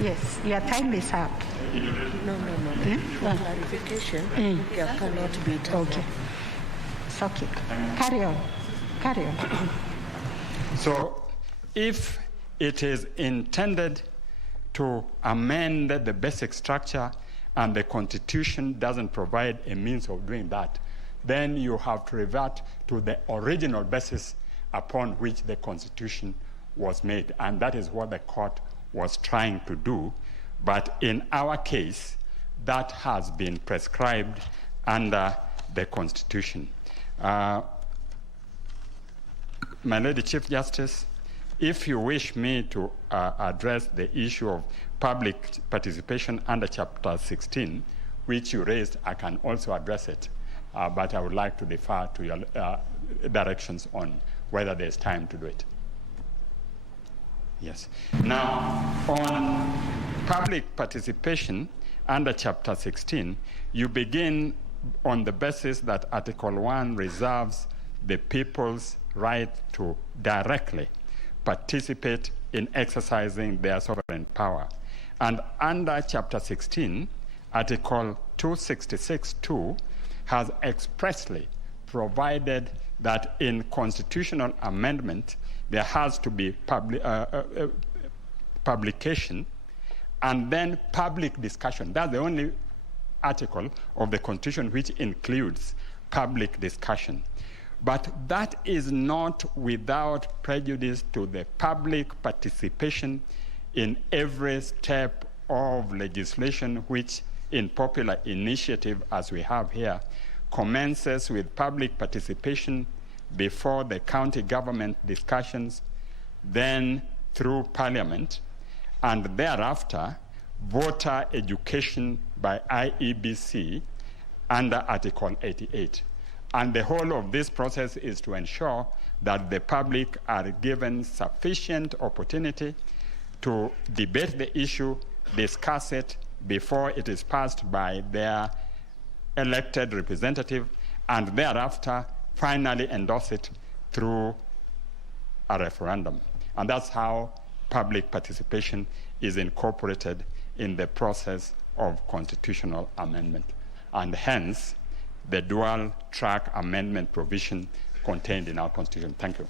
Yes, your time is up. No. For clarification, there cannot be time. Okay. It's okay. Carry on. So, if it is intended to amend the basic structure and the Constitution doesn't provide a means of doing that, then you have to revert to the original basis upon which the Constitution was made. And that is what the court was trying to do. But in our case, that has been prescribed under the Constitution. My Lady Chief Justice, if you wish me to address the issue of public participation under Chapter 16, which you raised, I can also address it. But I would like to defer to your directions on whether there's time to do it. Yes. Now, on public participation under Chapter 16, you begin on the basis that Article 1 reserves the people's right to directly participate in exercising their sovereign power. And under Chapter 16, Article 266(2) has expressly provided that in constitutional amendment, there has to be publication and then public discussion. That's the only article of the Constitution which includes public discussion. But that is not without prejudice to the public participation in every step of legislation which, in popular initiative as we have here, commences with public participation before the county government discussions, then through Parliament, and thereafter voter education by IEBC under Article 88. And the whole of this process is to ensure that the public are given sufficient opportunity to debate the issue, discuss it before it is passed by their elected representative, and thereafter finally endorse it through a referendum. And that's how public participation is incorporated in the process of constitutional amendment. And hence, the dual track amendment provision contained in our Constitution. Thank you.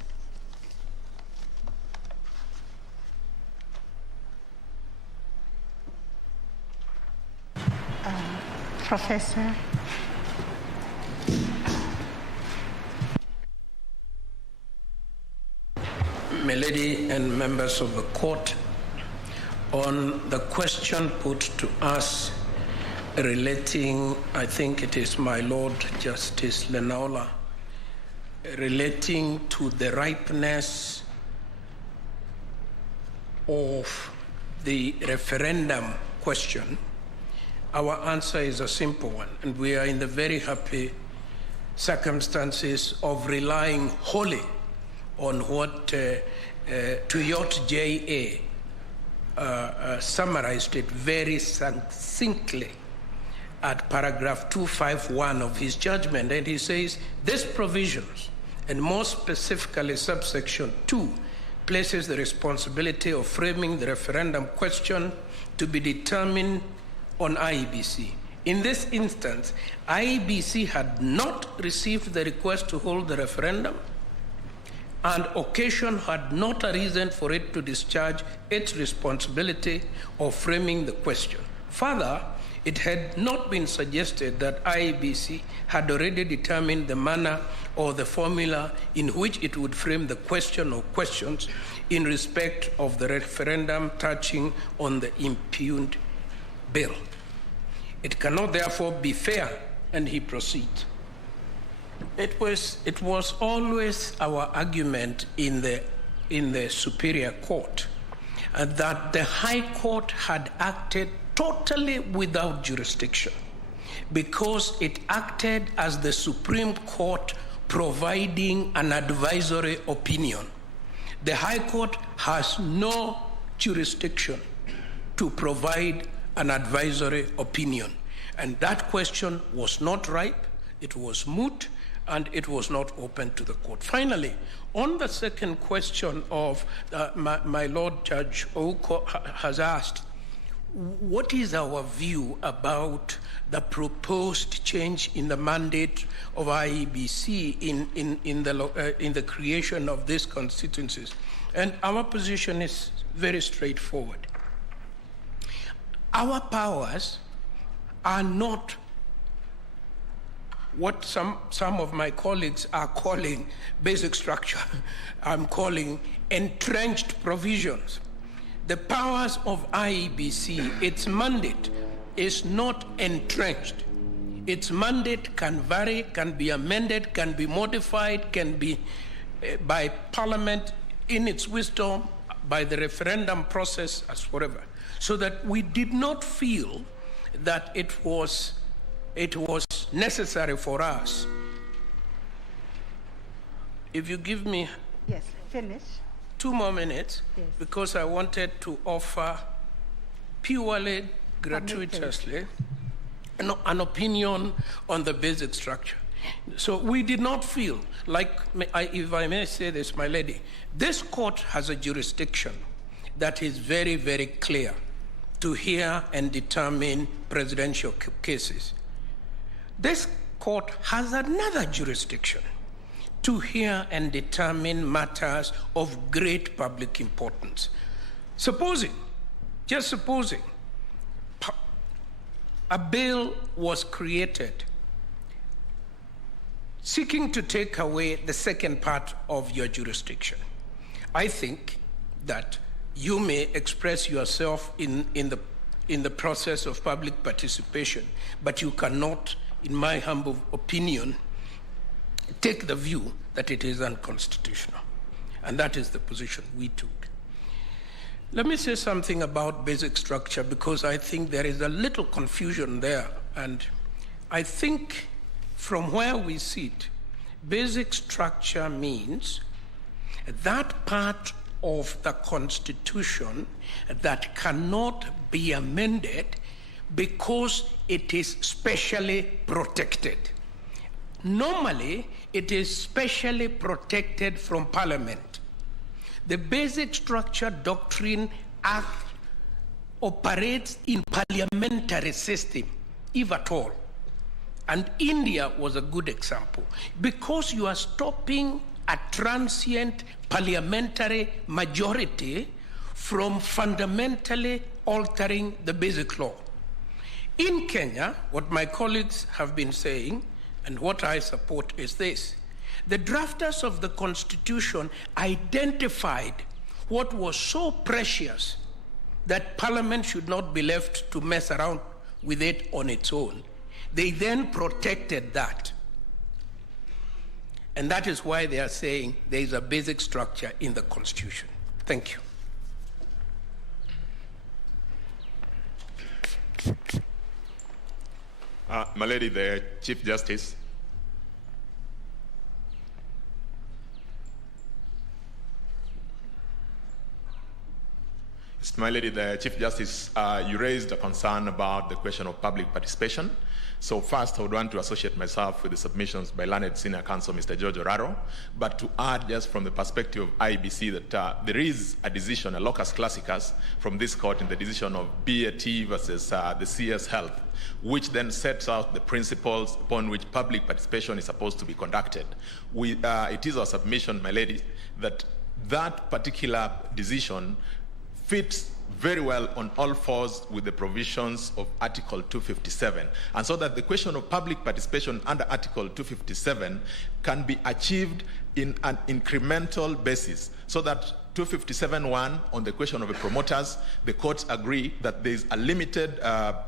Professor. My lady and members of the court, on the question put to us relating, I think it is my Lord Justice Lenaola, relating to the ripeness of the referendum question, our answer is a simple one, and we are in the very happy circumstances of relying wholly on what Tuyot J.A. Summarized it very succinctly at paragraph 251 of his judgment, and he says, these provisions, and more specifically subsection 2, places the responsibility of framing the referendum question to be determined on IEBC. In this instance, IEBC had not received the request to hold the referendum, and occasion had not arisen for it to discharge its responsibility of framing the question. Further, it had not been suggested that IEBC had already determined the manner or the formula in which it would frame the question or questions in respect of the referendum touching on the impugned bill. It cannot therefore be fair, and he proceeds. It was always our argument in the Superior Court that the High Court had acted totally without jurisdiction because it acted as the Supreme Court providing an advisory opinion. The High Court has no jurisdiction to provide an advisory opinion, and that question was not ripe, it was moot, and it was not open to the court. Finally, on the second question of my Lord Judge Ouko has asked, what is our view about the proposed change in the mandate of IEBC in the creation of these constituencies? And our position is very straightforward. Our powers are not what some of my colleagues are calling basic structure. I'm calling entrenched provisions. The powers of IEBC, its mandate is not entrenched. Its mandate can vary, can be amended, can be modified, can be by Parliament in its wisdom, by the referendum process, as whatever. So that we did not feel that it was necessary for us. If you give me Yes, finish. 2 more minutes, Yes. because I wanted to offer purely gratuitously an opinion on the basic structure. So we did not feel like, if I may say this, my lady, this court has a jurisdiction that is very, very clear to hear and determine presidential cases. This court has another jurisdiction to hear and determine matters of great public importance. Just supposing, a bill was created seeking to take away the second part of your jurisdiction. I think that you may express yourself in the process of public participation, but you cannot, in my humble opinion, take the view that it is unconstitutional. And that is the position we took. Let me say something about basic structure, because I think there is a little confusion there. And I think from where we sit, basic structure means that part of the Constitution that cannot be amended because it is specially protected. Normally, it is specially protected from Parliament. The basic structure doctrine act operates in parliamentary system, if at all. And India was a good example, because you are stopping a transient parliamentary majority from fundamentally altering the basic law. In Kenya, what my colleagues have been saying, and what I support, is this. The drafters of the Constitution identified what was so precious that Parliament should not be left to mess around with it on its own. They then protected that. And that is why they are saying there is a basic structure in the Constitution. Thank you. My lady, the Chief Justice. My lady, the Chief Justice, you raised a concern about the question of public participation. So first, I would want to associate myself with the submissions by learned Senior Counsel, Mr. George Oraro, but to add just from the perspective of IEBC that there is a decision, a locus classicus from this court in the decision of BAT versus the CS Health, which then sets out the principles upon which public participation is supposed to be conducted. It is our submission, my lady, that that particular decision fits very well on all fours with the provisions of Article 257. And so that the question of public participation under Article 257 can be achieved in an incremental basis, so that 257.1 on the question of the promoters, the courts agree that there is a limited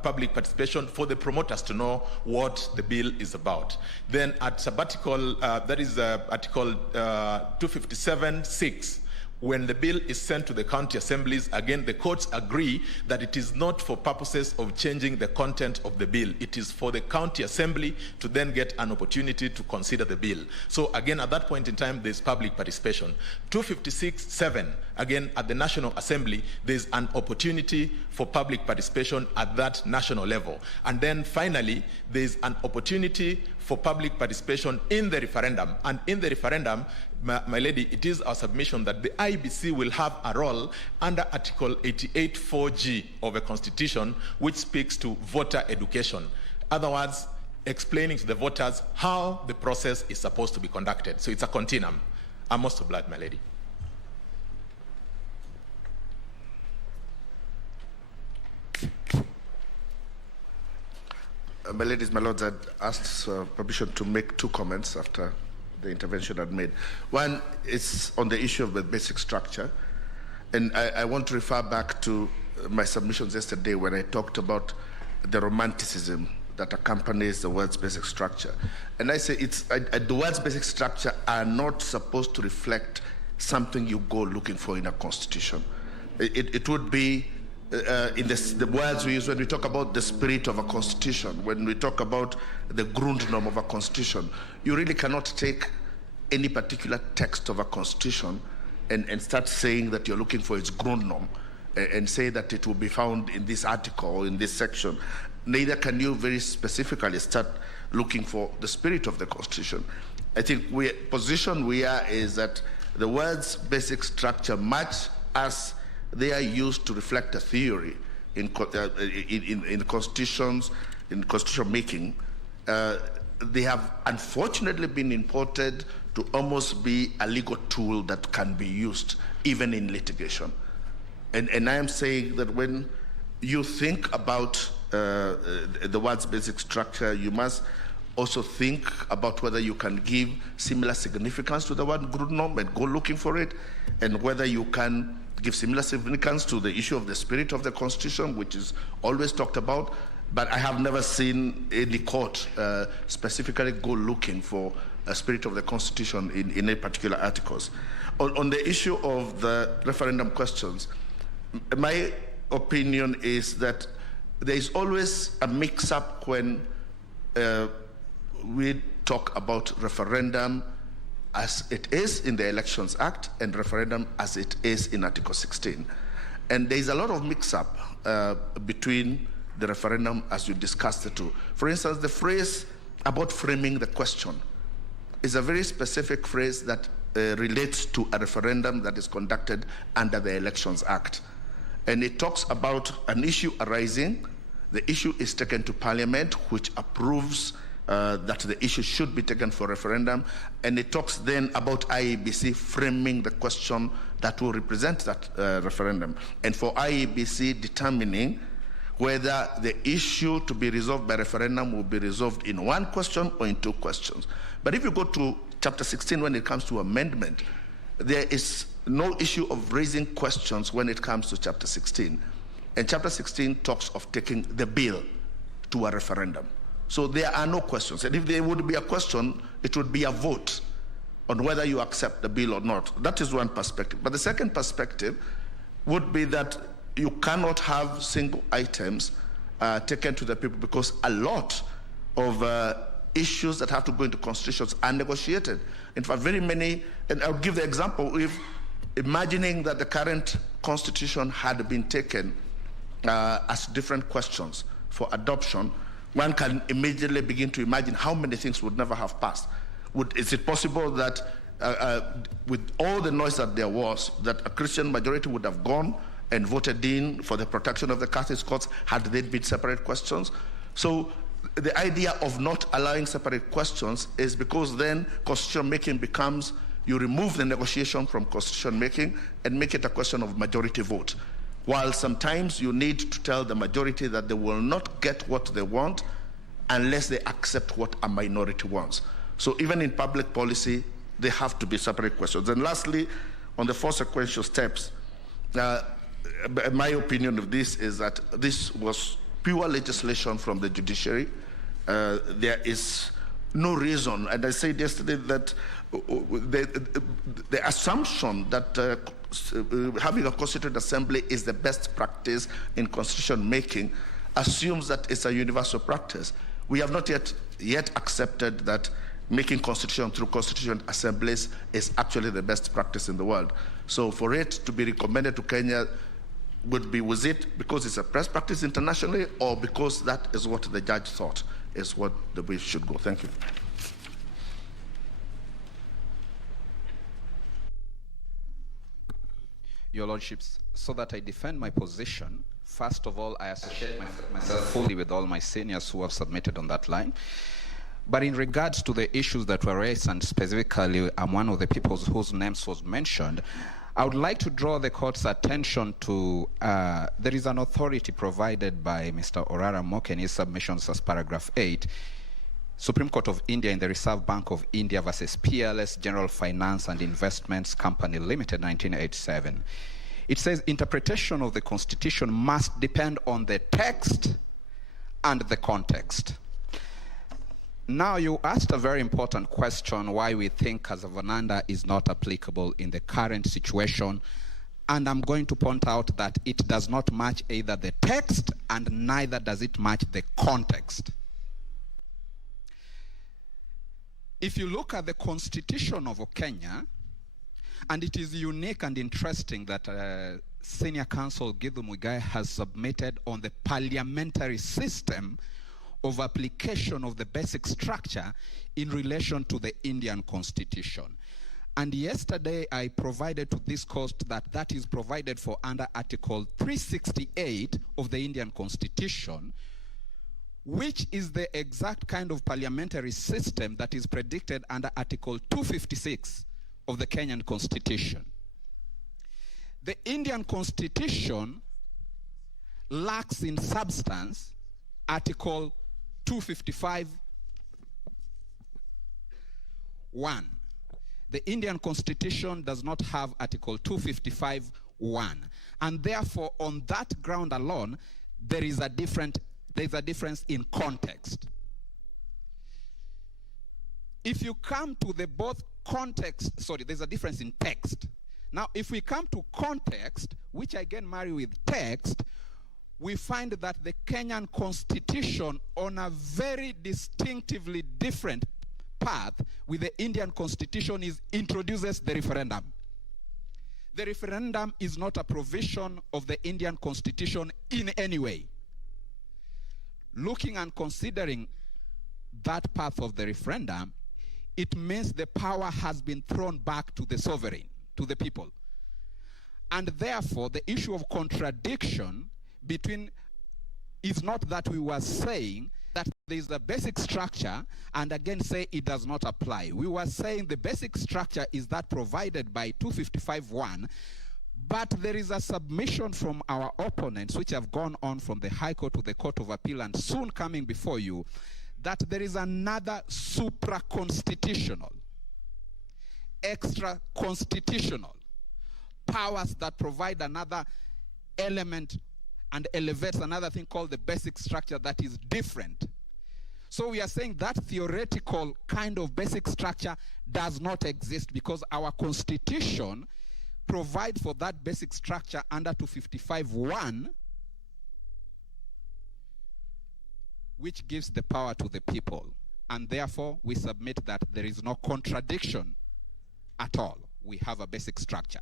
public participation for the promoters to know what the bill is about. Then at sabbatical, that is Article 257.6, when the bill is sent to the county assemblies, again, the courts agree that it is not for purposes of changing the content of the bill. It is for the county assembly to then get an opportunity to consider the bill. So again, at that point in time, there's public participation. 256.7, again, at the National Assembly, there's an opportunity for public participation at that national level. And then finally, there's an opportunity for public participation in the referendum. And in the referendum, my lady, it is our submission that the IEBC will have a role under Article 88(4)(g) of the Constitution, which speaks to voter education. In other words, explaining to the voters how the process is supposed to be conducted. So it's a continuum. I'm most obliged, my lady. My ladies, my lords, I'd asked permission to make 2 comments after the intervention I'd made. One is on the issue of the basic structure. And I want to refer back to my submissions yesterday when I talked about the romanticism that accompanies the words basic structure. And I say the words basic structure are not supposed to reflect something you go looking for in a constitution. It would be in the words we use when we talk about the spirit of a constitution, when we talk about the Grundnorm of a constitution. You really cannot take any particular text of a constitution and start saying that you're looking for its Grundnorm and say that it will be found in this article or in this section. Neither can you very specifically start looking for the spirit of the constitution. I think position we are is that the words basic structure, much as they are used to reflect a theory in constitutions, in constitution making, they have unfortunately been imported to almost be a legal tool that can be used even in litigation. And I am saying that when you think about the words basic structure, you must also think about whether you can give similar significance to the word Grundnorm and go looking for it, and whether you can give similar significance to the issue of the spirit of the Constitution, which is always talked about. But I have never seen any court specifically go looking for a spirit of the Constitution in any particular articles. On the issue of the referendum questions, my opinion is that there is always a mix-up when we talk about referendum as it is in the Elections Act and referendum as it is in Article 16. And there is a lot of mix-up between the referendum as you discussed the two. For instance, the phrase about framing the question is a very specific phrase that relates to a referendum that is conducted under the Elections Act. And it talks about an issue arising. The issue is taken to Parliament, which approves that the issue should be taken for referendum, and it talks then about IEBC framing the question that will represent that referendum, and for IEBC determining whether the issue to be resolved by referendum will be resolved in 1 question or in 2 questions. But if you go to Chapter 16, when it comes to amendment, there is no issue of raising questions when it comes to Chapter 16. And Chapter 16 talks of taking the bill to a referendum. So there are no questions. And if there would be a question, it would be a vote on whether you accept the bill or not. That is one perspective. But the second perspective would be that you cannot have single items taken to the people, because a lot of issues that have to go into constitutions are negotiated. In fact, very many, and I'll give the example, if imagining that the current constitution had been taken as different questions for adoption, one can immediately begin to imagine how many things would never have passed. Is it possible that with all the noise that there was, that a Christian majority would have gone and voted in for the protection of the Catholic courts had they been separate questions? So the idea of not allowing separate questions is because then constitution making becomes, you remove the negotiation from constitution making and make it a question of majority vote. While sometimes you need to tell the majority that they will not get what they want unless they accept what a minority wants. So even in public policy, they have to be separate questions. And lastly, on the 4 sequential steps, my opinion of this is that this was pure legislation from the judiciary. There is no reason, and I said yesterday that the assumption that having a constituent assembly is the best practice in constitution making assumes that it's a universal practice. We have not yet accepted that making constitution through constituent assemblies is actually the best practice in the world. So for it to be recommended to Kenya, would be with it because it's a press practice internationally, or because that is what the judge thought is what the way should go? Thank you. Your Lordships, so that I defend my position, first of all, I associate myself fully with all my seniors who have submitted on that line. But in regards to the issues that were raised, and specifically I'm one of the people whose names was mentioned, I would like to draw the court's attention to, there is an authority provided by Mr. Orara Moke in his submissions as paragraph 8, Supreme Court of India in the Reserve Bank of India versus PLS General Finance and Investments Company Limited, 1987. It says interpretation of the Constitution must depend on the text and the context. Now, you asked a very important question, why we think Casavananda is not applicable in the current situation, and I'm going to point out that it does not match either the text and neither does it match the context. If you look at the Constitution of Kenya, and it is unique and interesting that Senior Counsel Githu Muigai has submitted on the parliamentary system of application of the basic structure in relation to the Indian Constitution. And yesterday I provided to this court that is provided for under Article 368 of the Indian Constitution, which is the exact kind of parliamentary system that is predicted under Article 256 of the Kenyan Constitution. The Indian Constitution lacks in substance Article 255(1). The Indian Constitution does not have Article 255(1), and therefore on that ground alone there is a difference in context. If you come to the both context, there's a difference in text. Now, if we come to context, which again marry with text, we find that the Kenyan Constitution, on a very distinctively different path with the Indian Constitution, introduces the referendum. The referendum is not a provision of the Indian Constitution in any way. Looking and considering that path of the referendum, it means the power has been thrown back to the sovereign, to the people. And therefore, the issue of contradiction is not that we were saying that there is a basic structure and again say it does not apply. We were saying the basic structure is that provided by 255(1), but there is a submission from our opponents which have gone on from the High Court to the Court of Appeal and soon coming before you, that there is another supra-constitutional, extra-constitutional powers that provide another element and elevates another thing called the basic structure that is different. So we are saying that theoretical kind of basic structure does not exist because our Constitution provides for that basic structure under 255(1), which gives the power to the people. And therefore, we submit that there is no contradiction at all. We have a basic structure.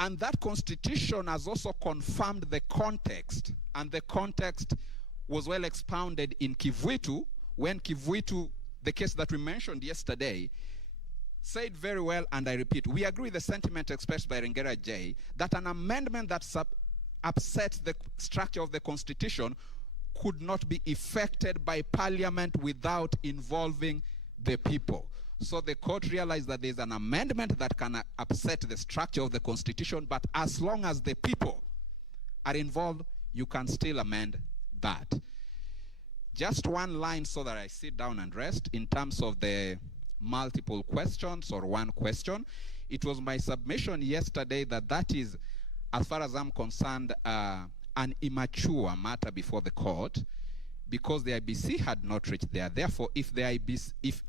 And that Constitution has also confirmed the context, and the context was well expounded in Kivuitu, when Kivuitu, the case that we mentioned yesterday, said very well, and I repeat, we agree with the sentiment expressed by Rengera J, that an amendment that upsets the structure of the Constitution could not be effected by Parliament without involving the people. So the court realized that there's an amendment that can upset the structure of the Constitution, but as long as the people are involved, you can still amend that. Just one line so that I sit down and rest in terms of the multiple questions or one question. It was my submission yesterday that is, as far as I'm concerned, an immature matter before the court, because the IBC had not reached there. Therefore, if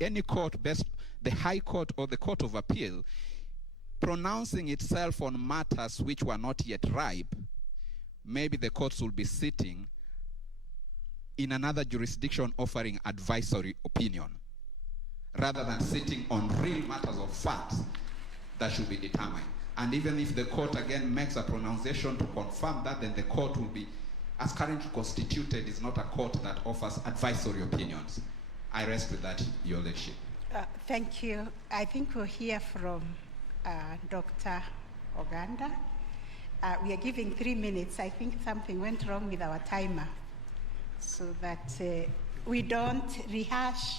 any court, the High Court or the Court of Appeal, pronouncing itself on matters which were not yet ripe, maybe the courts will be sitting in another jurisdiction offering advisory opinion, rather than sitting on real matters of facts that should be determined. And even if the court again makes a pronunciation to confirm that, then the court will be, as currently constituted, is not a court that offers advisory opinions. I rest with that, Your Lordship. Thank you. I think we'll hear from Dr. Oganda. We are giving 3 minutes. I think something went wrong with our timer, so that we don't rehash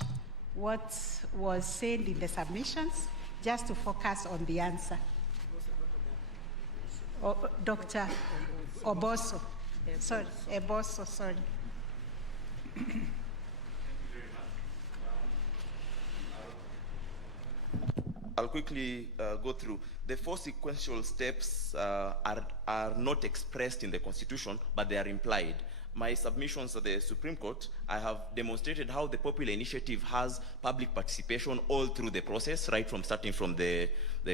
what was said in the submissions, just to focus on the answer. Dr. Oboso. Sorry, Eboso, sorry. I'll quickly go through. The 4 sequential steps are not expressed in the Constitution, but they are implied. My submissions to the Supreme Court, I have demonstrated how the popular initiative has public participation all through the process, right from starting from the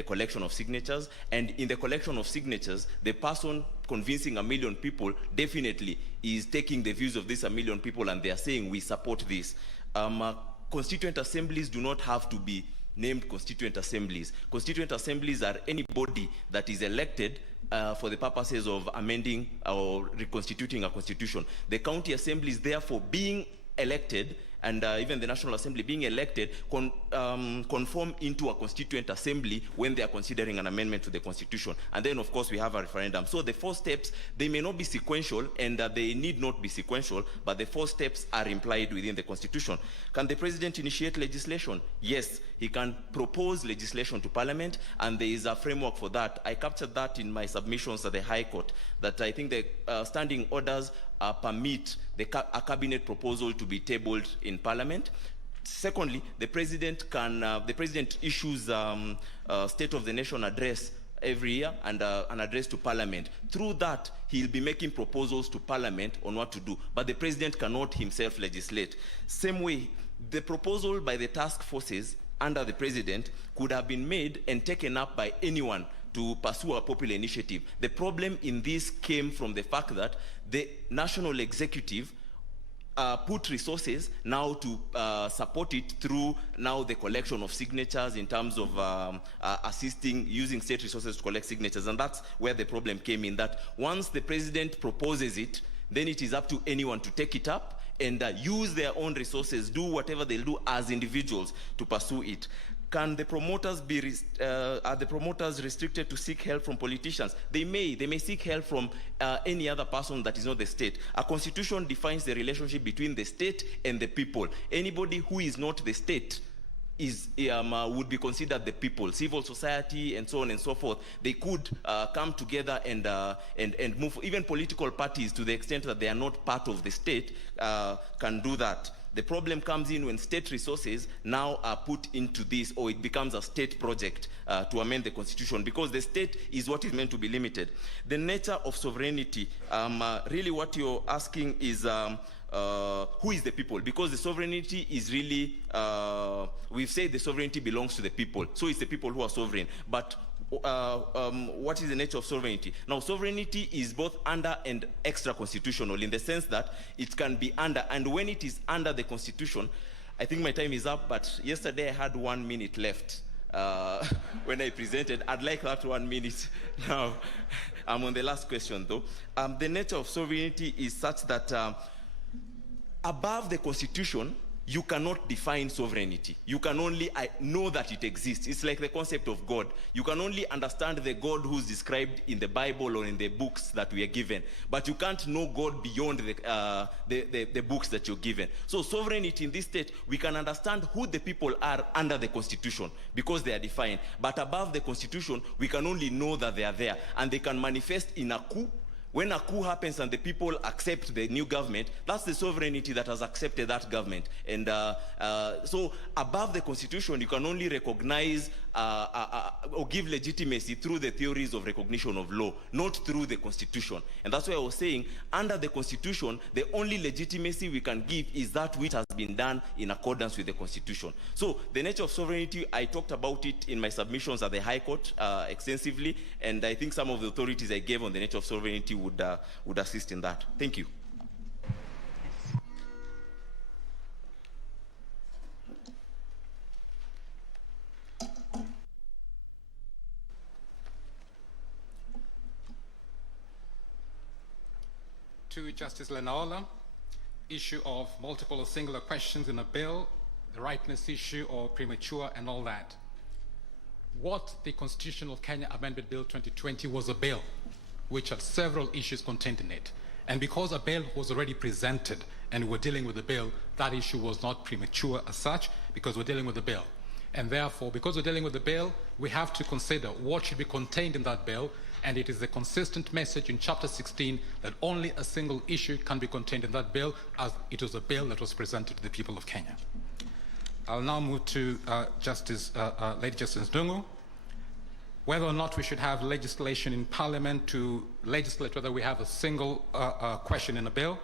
collection of signatures. And in the collection of signatures, the person convincing 1 million people definitely is taking the views of these 1 million people, and they are saying, we support this. Constituent assemblies do not have to be named constituent assemblies. Constituent assemblies are any body that is elected for the purposes of amending or reconstituting a constitution. The county assemblies, therefore, being elected, and even the National Assembly being elected, conform into a constituent assembly when they are considering an amendment to the Constitution. And then, of course, we have a referendum. So the 4 steps, they may not be sequential, and they need not be sequential, but the 4 steps are implied within the Constitution. Can the President initiate legislation? Yes, he can propose legislation to Parliament, and there is a framework for that. I captured that in my submissions at the High Court, that I think the standing orders permit a cabinet proposal to be tabled in Parliament. Secondly, the President issues State of the Nation address every year and an address to Parliament. Through that, he'll be making proposals to Parliament on what to do, but the President cannot himself legislate. Same way, the proposal by the task forces under the President could have been made and taken up by anyone to pursue a popular initiative. The problem in this came from the fact that the national executive put resources now to support it through now the collection of signatures in terms of using state resources to collect signatures. And that's where the problem came in, that once the President proposes it, then it is up to anyone to take it up and use their own resources, do whatever they'll do as individuals to pursue it. Can the promoters are the promoters restricted to seek help from politicians? They may seek help from any other person that is not the state. A constitution defines the relationship between the state and the people. Anybody who is not the state would be considered the people. Civil society and so on and so forth, they could come together and move. Even political parties, to the extent that they are not part of the state, can do that. The problem comes in when state resources now are put into this, or it becomes a state project to amend the Constitution, because the state is what is meant to be limited. The nature of sovereignty, really what you're asking is who is the people? Because the sovereignty is really, we've said the sovereignty belongs to the people, so it's the people who are sovereign. But what is the nature of sovereignty? Now, sovereignty is both under and extra constitutional, in the sense that it can be under, and when it is under the Constitution, I think my time is up, but yesterday I had 1 minute left when I presented. I'd like that 1 minute now. I'm on the last question, though. The nature of sovereignty is such that above the Constitution, you cannot define sovereignty. You can only know that it exists. It's like the concept of God. You can only understand the God who's described in the Bible or in the books that we are given. But you can't know God beyond the books that you're given. So sovereignty in this state, we can understand who the people are under the Constitution because they are defined. But above the Constitution, we can only know that they are there. And they can manifest in a coup. When a coup happens and the people accept the new government, that's the sovereignty that has accepted that government. And so above the Constitution, you can only recognize or give legitimacy through the theories of recognition of law, not through the Constitution. And that's why I was saying, under the Constitution, the only legitimacy we can give is that which has been done in accordance with the Constitution. So the nature of sovereignty, I talked about it in my submissions at the High Court extensively, and I think some of the authorities I gave on the nature of sovereignty would assist in that. Thank you. to Justice Lenaola, issue of multiple or singular questions in a bill, the rightness issue or premature and all that. What the Constitutional Kenya Amendment Bill 2020 was a bill which had several issues contained in it. And because a bill was already presented and we're dealing with the bill, that issue was not premature as such because we're dealing with the bill. And therefore, because we're dealing with the bill, we have to consider what should be contained in that bill, and it is a consistent message in Chapter 16 that only a single issue can be contained in that bill, as it was a bill that was presented to the people of Kenya. I'll now move to Lady Justice Ndung'u, whether or not we should have legislation in Parliament to legislate whether we have a single question in a bill.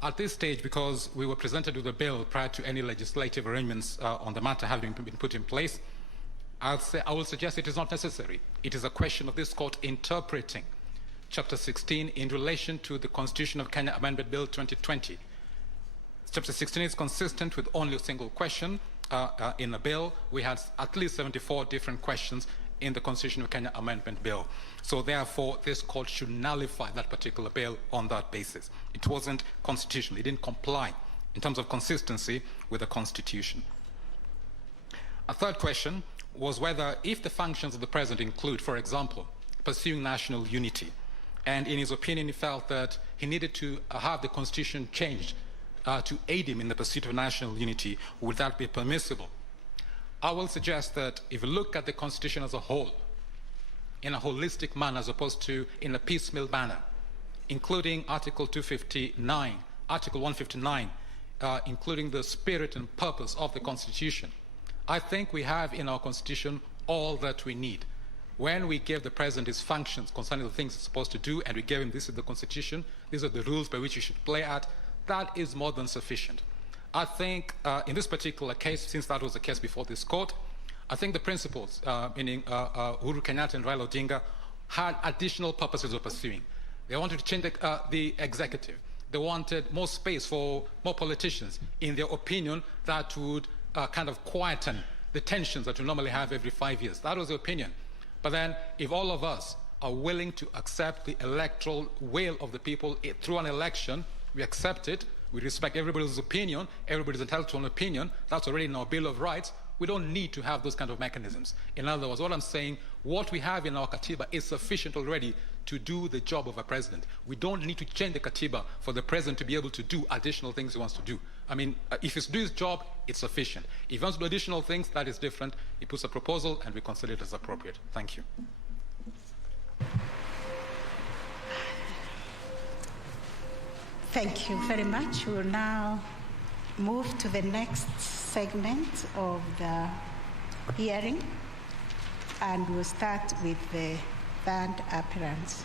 At this stage, because we were presented with a bill prior to any legislative arrangements on the matter having been put in place, I will suggest it is not necessary. It is a question of this court interpreting Chapter 16 in relation to the Constitution of Kenya Amendment Bill 2020. Chapter 16 is consistent with only a single question in a bill. We had at least 74 different questions in the Constitution of Kenya Amendment Bill. So therefore, this court should nullify that particular bill on that basis. It wasn't constitutional. It didn't comply in terms of consistency with the Constitution. A third question was whether, if the functions of the president include, for example, pursuing national unity, and in his opinion he felt that he needed to have the Constitution changed to aid him in the pursuit of national unity, would that be permissible? I will suggest that if you look at the Constitution as a whole, in a holistic manner as opposed to in a piecemeal manner, including Article 259, Article 159, including the spirit and purpose of the Constitution, I think we have in our Constitution all that we need. When we gave the President his functions concerning the things he's supposed to do, and we gave him this is the Constitution, these are the rules by which he should play at, that is more than sufficient. I think in this particular case, since that was the case before this court, I think the principals, meaning Uhuru Kenyatta and Raila Odinga, had additional purposes of pursuing. They wanted to change the executive. They wanted more space for more politicians. In their opinion, that would kind of quieten the tensions that we normally have every 5 years. That was the opinion. But then, if all of us are willing to accept the electoral will of the people through an election, we accept it, we respect everybody's opinion, everybody's entitled to an opinion, that's already in our Bill of Rights, we don't need to have those kind of mechanisms. In other words, what I'm saying, what we have in our Katiba is sufficient already to do the job of a president. We don't need to change the Katiba for the president to be able to do additional things he wants to do. I mean, if he's doing his job, it's sufficient. If he wants to do additional things, that is different. He puts a proposal and we consider it as appropriate. Thank you. Thank you very much. We'll now move to the next segment of the hearing, and we'll start with the third appearance.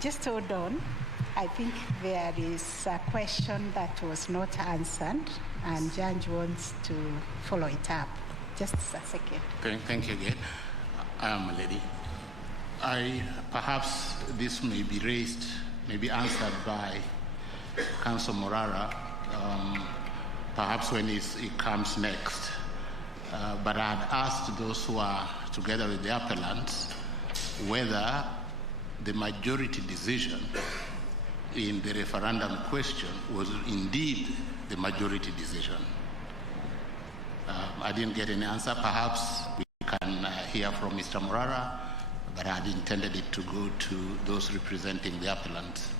Just hold on. I think there is a question that was not answered, and Judge wants to follow it up. Just a second. Thank you again. I am a lady. Perhaps this may be raised, may be answered by Council Morara, perhaps when it comes next. But I had asked those who are together with the appellants whether the majority decision in the referendum question was indeed the majority decision. I didn't get any answer. Perhaps we can hear from Mr. Morara, but I had intended it to go to those representing the appellants.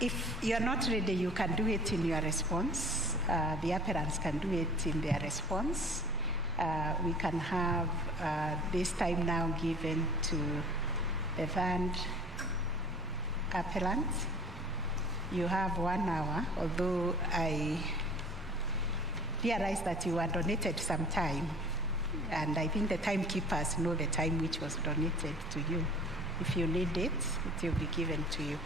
If you're not ready, you can do it in your response. The appellants can do it in their response. We can have this time now given to the third appellant. You have 1 hour, although I realized that you were donated some time, and I think the timekeepers know the time which was donated to you. If you need it, it will be given to you.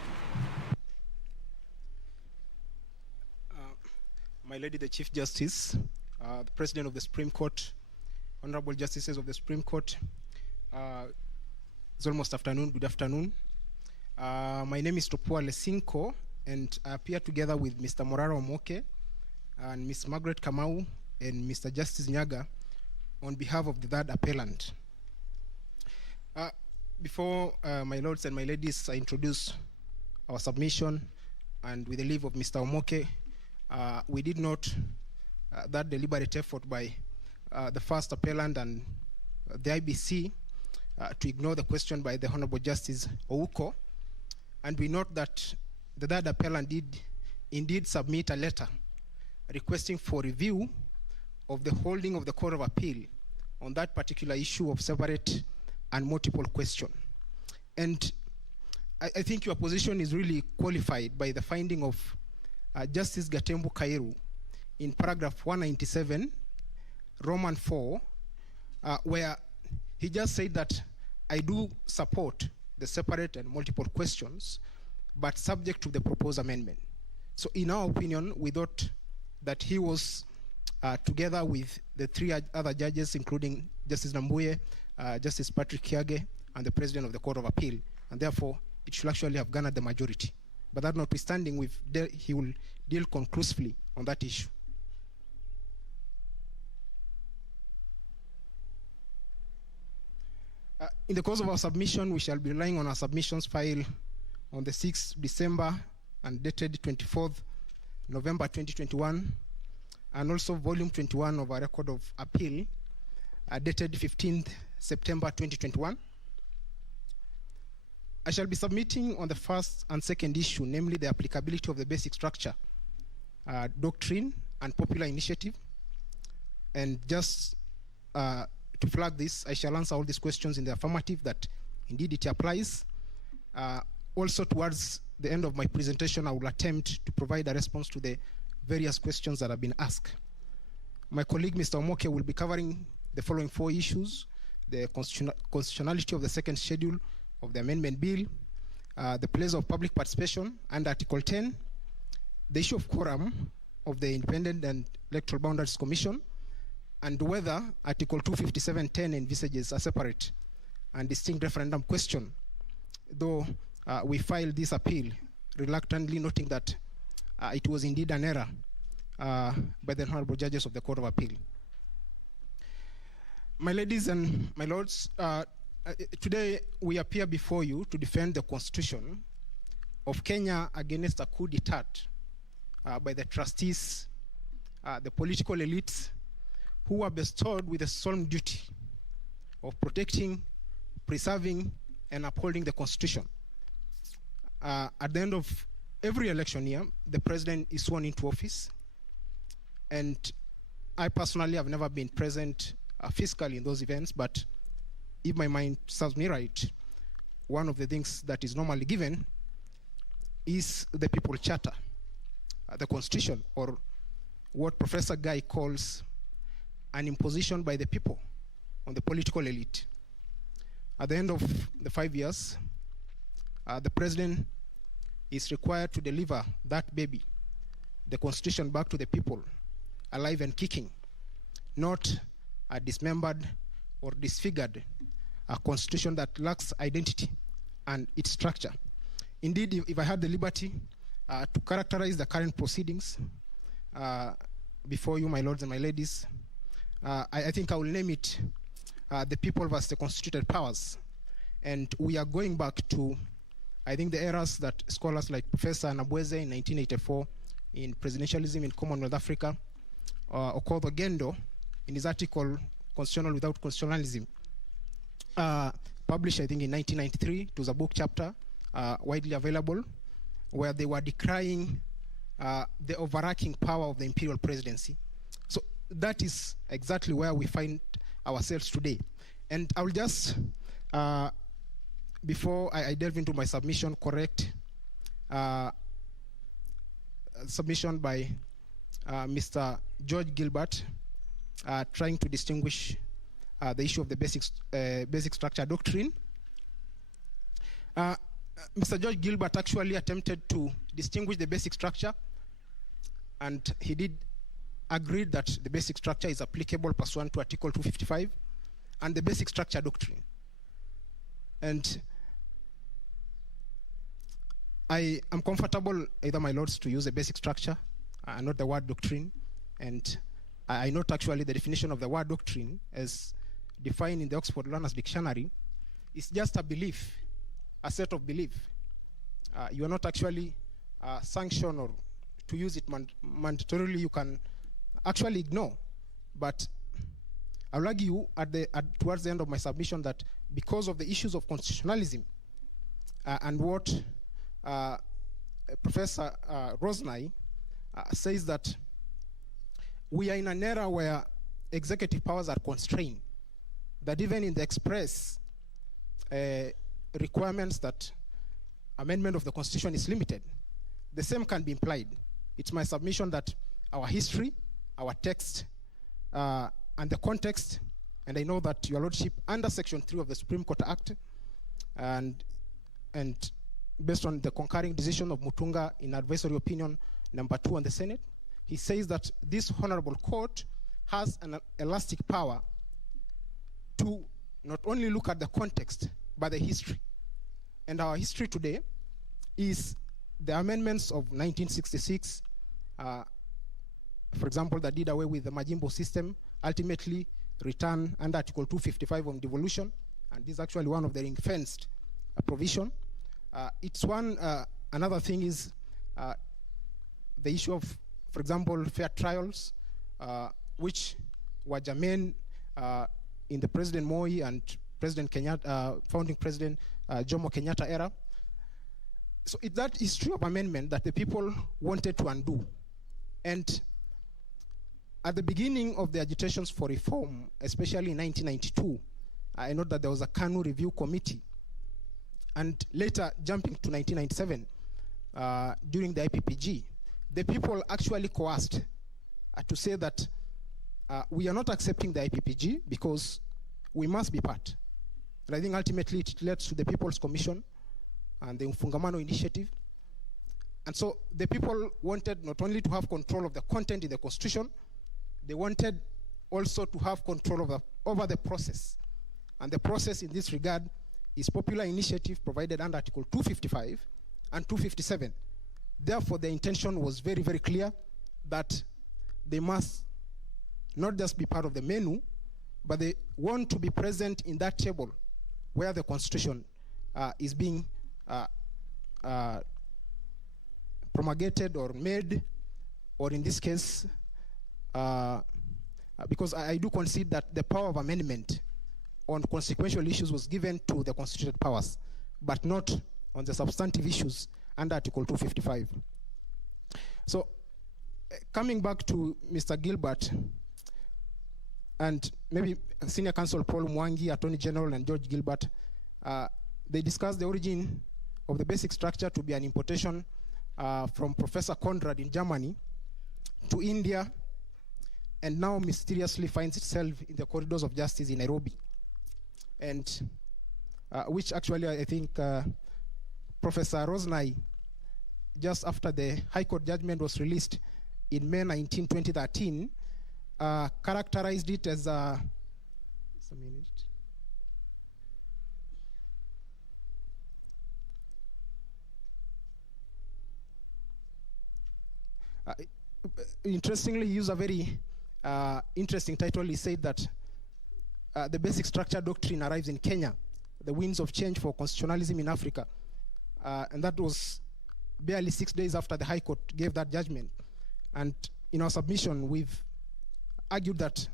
My Lady the Chief Justice, the President of the Supreme Court, Honorable Justices of the Supreme Court, it's almost afternoon, good afternoon. My name is Topua Lesinko, and I appear together with Mr. Morara Omoke and Ms. Margaret Kamau and Mr. Justice Nyaga on behalf of the third appellant. Before my lords and my ladies, I introduce our submission, and with the leave of Mr. Omoke, we did note that deliberate effort by the first appellant and the IBC to ignore the question by the Honorable Justice Ouko, and we note that the third appellant did indeed submit a letter requesting for review of the holding of the Court of Appeal on that particular issue of separate and multiple question. And I think your position is really qualified by the finding of Justice Gatembu Kairu in paragraph 197, Roman 4, where he just said that I do support the separate and multiple questions, but subject to the proposed amendment. So in our opinion, we thought that he was, together with the 3 other judges, including Justice Nambuye, Justice Patrick Kiage, and the President of the Court of Appeal, and therefore it should actually have garnered the majority. But that notwithstanding, he will deal conclusively on that issue. In the course of our submission, we shall be relying on our submissions file on the 6th December and dated 24th November 2021, and also volume 21 of our record of appeal dated 15th September 2021. I shall be submitting on the first and second issue, namely the applicability of the basic structure, doctrine, and popular initiative. And just to flag this, I shall answer all these questions in the affirmative that indeed it applies. Also, towards the end of my presentation, I will attempt to provide a response to the various questions that have been asked. My colleague, Mr. Omoke, will be covering the following 4 issues: the constitutionality of the second schedule of the amendment bill, the place of public participation under Article 10, the issue of quorum of the Independent and Electoral Boundaries Commission, and whether Article 257.10 envisages a separate and distinct referendum question, though we filed this appeal reluctantly, noting that it was indeed an error by the Honorable Judges of the Court of Appeal. My ladies and my lords, today we appear before you to defend the Constitution of Kenya against a coup d'etat by the trustees, the political elites, who were bestowed with the solemn duty of protecting, preserving, and upholding the Constitution. At the end of every election year, the president is sworn into office, and I personally have never been present physically in those events, but if my mind serves me right, one of the things that is normally given is the People Charter, the Constitution, or what Professor Guy calls an imposition by the people on the political elite. At the end of the 5 years, the president is required to deliver that baby, the Constitution, back to the people, alive and kicking, not a dismembered or disfigured Constitution that lacks identity and its structure. Indeed, if I had the liberty to characterize the current proceedings before you, my lords and my ladies, I think I will name it the people versus the constituted powers. And we are going back to, I think, the eras that scholars like Professor Nabweze in 1984 in Presidentialism in Commonwealth Africa, Okoth Ogendo in his article Constitutional Without Constitutionalism, published I think in 1993. It was a book chapter widely available, where they were decrying the overarching power of the imperial presidency. So that is exactly where we find ourselves today. And I will just, before I delve into my submission, correct submission by Mr. George Gilbert, trying to distinguish the issue of the basic structure doctrine. Mr. George Gilbert actually attempted to distinguish the basic structure, and he did agree that the basic structure is applicable pursuant to Article 255 and the basic structure doctrine. And I am comfortable, either my lords, to use a basic structure, not the word doctrine. And I note actually the definition of the word doctrine as defined in the Oxford Learner's Dictionary is just a belief, a set of belief. You are not actually sanctioned or to use it mandatorily. You can actually ignore. But I'll argue towards the end of my submission that because of the issues of constitutionalism and what Professor Rosnai says, that we are in an era where executive powers are constrained, that even in the express requirements that amendment of the Constitution is limited, the same can be implied. It's my submission that our history, our text, and the context, and I know that Your Lordship, under Section 3 of the Supreme Court Act, and based on the concurring decision of Mutunga in advisory opinion number 2 on the Senate, he says that this honorable court has an elastic power to not only look at the context, but the history. And our history today is the amendments of 1966, for example, that did away with the Majimbo system, ultimately returned under Article 255 on devolution, and this is actually one of the ring-fenced provision. It's one, another thing is the issue of, for example, fair trials, which were germane in the President Moi and President Kenyatta, founding President Jomo Kenyatta era. So it's that history of amendment that the people wanted to undo. And at the beginning of the agitations for reform, especially in 1992, I note that there was a Kanu Review Committee. And later, jumping to 1997, during the IPPG, the people actually coerced to say that we are not accepting the IPPG because we must be part. And I think ultimately it led to the People's Commission and the Mfungamano Initiative. And so the people wanted not only to have control of the content in the Constitution, they wanted also to have control over the process. And the process in this regard is popular initiative provided under Article 255 and 257. Therefore, the intention was very, very clear that they must not just be part of the menu, but they want to be present in that table where the Constitution is being promulgated or made, or in this case, because I do concede that the power of amendment on consequential issues was given to the constituted powers, but not on the substantive issues under Article 255. So, coming back to Mr. Gilbert, and maybe Senior Counsel Paul Mwangi, Attorney General, and George Gilbert, they discussed the origin of the basic structure to be an importation from Professor Conrad in Germany to India, and now mysteriously finds itself in the corridors of justice in Nairobi. And which actually I think Professor Rosnai, just after the High Court judgment was released in May 19, 2013, characterized it as a, just a minute. Interestingly, he used a very interesting title. He said that the basic structure doctrine arrives in Kenya, the winds of change for constitutionalism in Africa. And that was barely 6 days after the High Court gave that judgment. And in our submission, we've argued that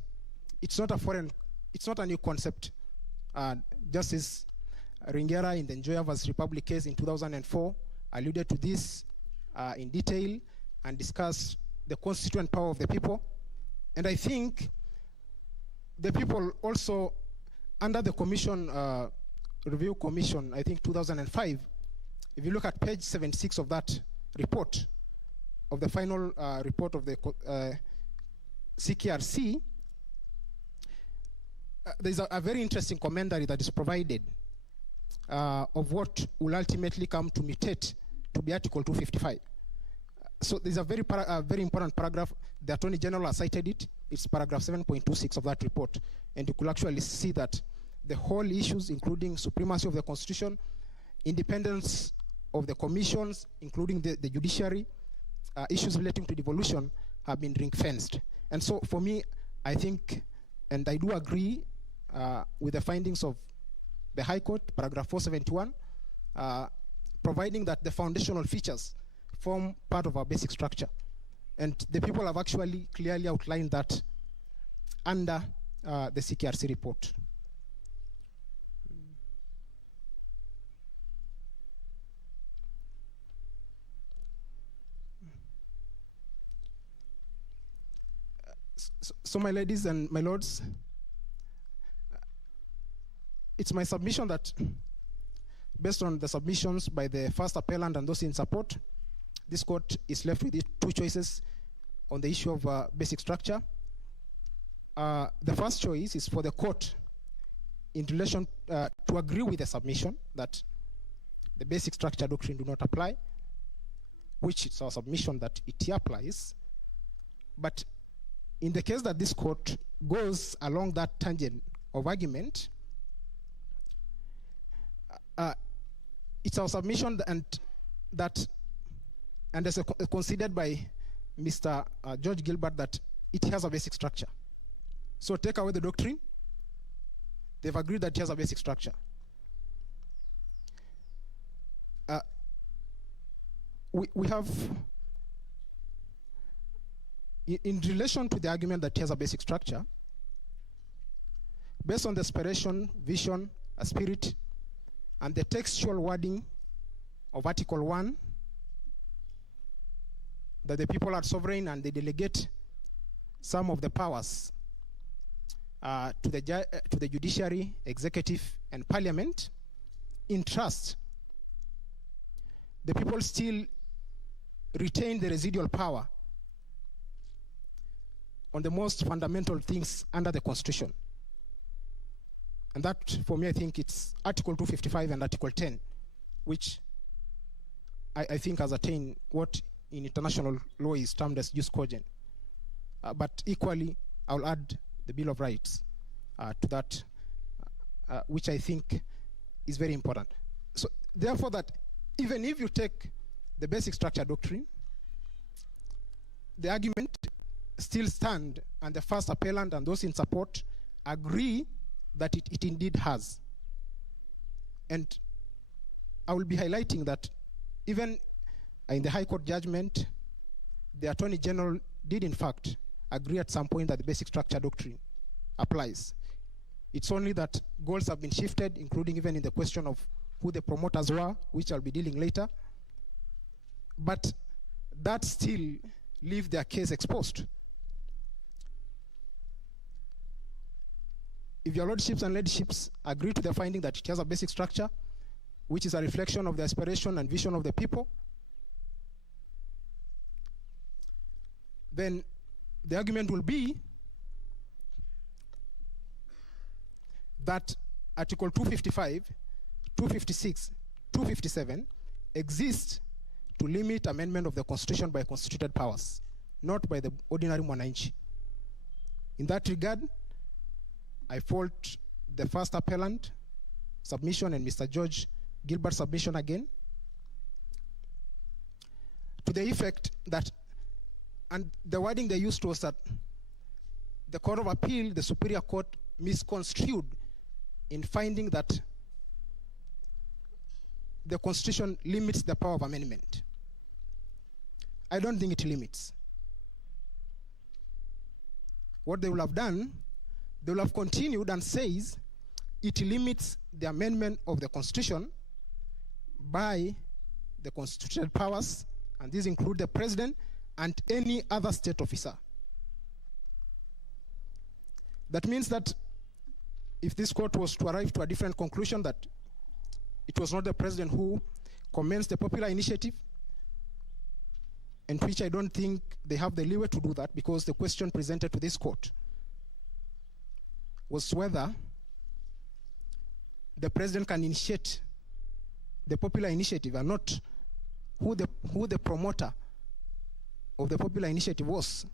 it's not a new concept. Justice Ringera in the Njoya vs. Republic case in 2004 alluded to this in detail and discussed the constituent power of the people. And I think the people also, under the commission, review commission, I think 2005, If you look at page 76 of that report, of the final report of the CKRC, there's a very interesting commentary that is provided of what will ultimately come to mutate to be Article 255. So there's a very important paragraph. The Attorney General has cited it. It's paragraph 7.26 of that report. And you could actually see that the whole issues, including supremacy of the Constitution, independence of the commissions, including the judiciary, issues relating to devolution, have been ring-fenced. And so for me, I think, and I do agree with the findings of the High Court, paragraph 471, providing that the foundational features form part of our basic structure. And the people have actually clearly outlined that under the CKRC report. So my ladies and my lords, it's my submission that based on the submissions by the first appellant and those in support, this court is left with two choices on the issue of basic structure. The first choice is for the court in relation to agree with the submission that the basic structure doctrine do not apply, which is our submission that it applies. But in the case that this court goes along that tangent of argument, it's our submission and as considered by Mr. George Gilbert that it has a basic structure. So take away the doctrine. They've agreed that it has a basic structure. We have, in relation to the argument that it has a basic structure, based on the aspiration, vision, a spirit, and the textual wording of Article 1, that the people are sovereign and they delegate some of the powers to the judiciary, executive, and parliament in trust, the people still retain the residual power on the most fundamental things under the Constitution. And that, for me, I think it's Article 255 and Article 10, which I think has attained what in international law is termed as jus cogens. But equally, I'll add the Bill of Rights to that, which I think is very important. So therefore, that even if you take the basic structure doctrine, the argument still stand, and the first appellant and those in support agree that it indeed has. And I will be highlighting that even in the High Court judgment, the Attorney General did in fact agree at some point that the basic structure doctrine applies. It's only that goals have been shifted, including even in the question of who the promoters were, which I'll be dealing later. But that still leave their case exposed. If your lordships and ladyships agree to the finding that it has a basic structure, which is a reflection of the aspiration and vision of the people, then the argument will be that Article 255, 256, 257 exist to limit amendment of the Constitution by constituted powers, not by the ordinary mwananchi. In that regard, I fault the first appellant submission and Mr. George Gilbert's submission again, to the effect that, and the wording they used was that the Court of Appeal, the Superior Court, misconstrued in finding that the Constitution limits the power of amendment. I don't think it limits. What they will have done, they will have continued and says it limits the amendment of the Constitution by the constitutional powers, and these include the president and any other state officer. That means that if this court was to arrive to a different conclusion, that it was not the president who commence the popular initiative, and which I don't think they have the leeway to do that, because the question presented to this court was whether the president can initiate the popular initiative and not who the promoter of the popular initiative was.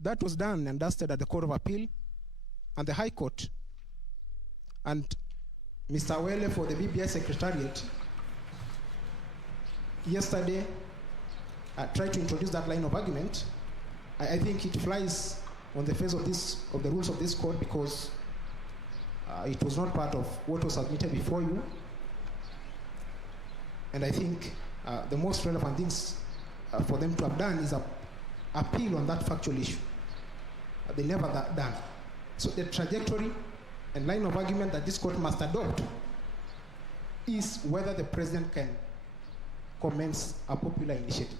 That was done and dusted at the Court of Appeal and the High Court. And Mr. Wele for the BBI Secretariat yesterday tried to introduce that line of argument. I think it flies on the face of the rules of this court, because it was not part of what was submitted before you. And I think the most relevant things for them to have done is appeal on that factual issue. They never done. So the trajectory and line of argument that this court must adopt is whether the president can commence a popular initiative.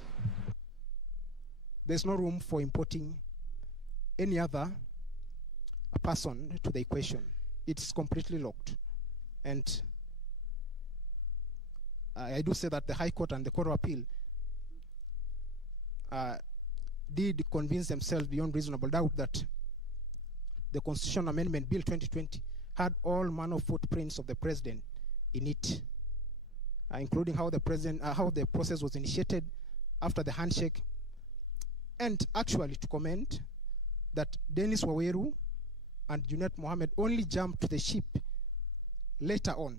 There's no room for importing any other person to the equation. It's completely locked. And I do say that the High Court and the Court of Appeal did convince themselves beyond reasonable doubt that the Constitutional Amendment Bill 2020 had all manner of footprints of the president in it, including how the process was initiated after the handshake, and actually to comment that Dennis Waweru and Junet Mohammed only jumped to the ship later on.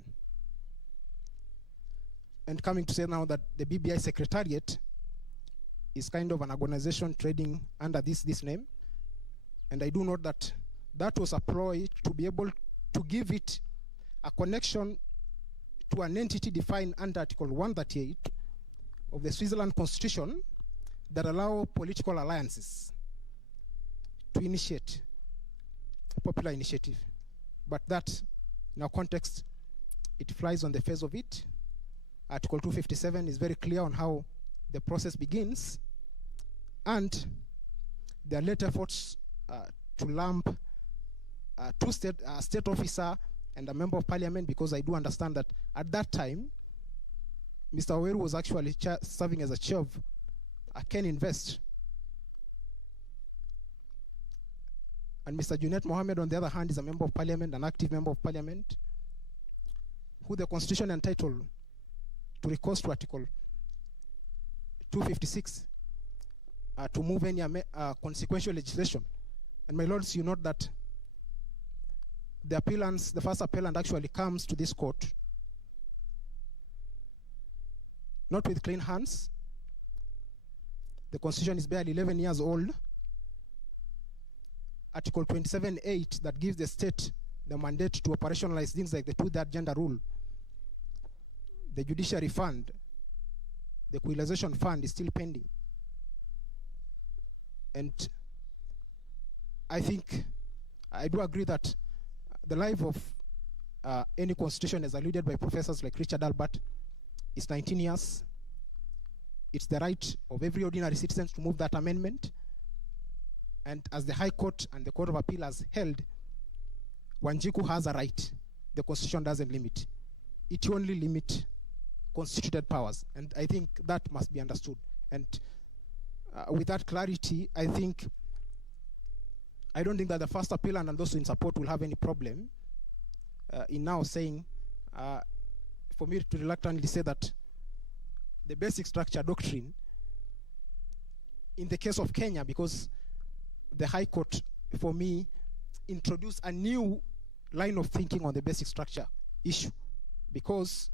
And coming to say now that the BBI Secretariat is kind of an organization trading under this name. And I do note that that was a ploy to be able to give it a connection to an entity defined under Article 138 of the Switzerland Constitution that allow political alliances to initiate a popular initiative. But that, in our context, it flies on the face of it. Article 257 is very clear on how the process begins, and there are late efforts to lump two state officer and a member of parliament, because I do understand that at that time, Mr. Waweru was actually serving as a chair of Ken Invest. And Mr. Junet Mohammed, on the other hand, is a member of parliament, an active member of parliament, who the Constitution entitled to recourse to Article 256 to move any consequential legislation. And my lords, you note that the first appellant actually comes to this court not with clean hands. The Constitution is barely 11 years old. Article 27.8 that gives the state the mandate to operationalize things like the two-third gender rule, the judiciary fund, the equalization fund is still pending. And I think I do agree that the life of any constitution, as alluded by professors like Richard Albert, is 19 years. It's the right of every ordinary citizen to move that amendment. And as the High Court and the Court of Appeal has held, Wanjiku has a right. The Constitution doesn't limit. It only limits constituted powers. And I think that must be understood. And with that clarity, I don't think that the first appellant and those in support will have any problem in now saying, for me to reluctantly say that the basic structure doctrine, in the case of Kenya, because the High Court, for me, introduced a new line of thinking on the basic structure issue. Because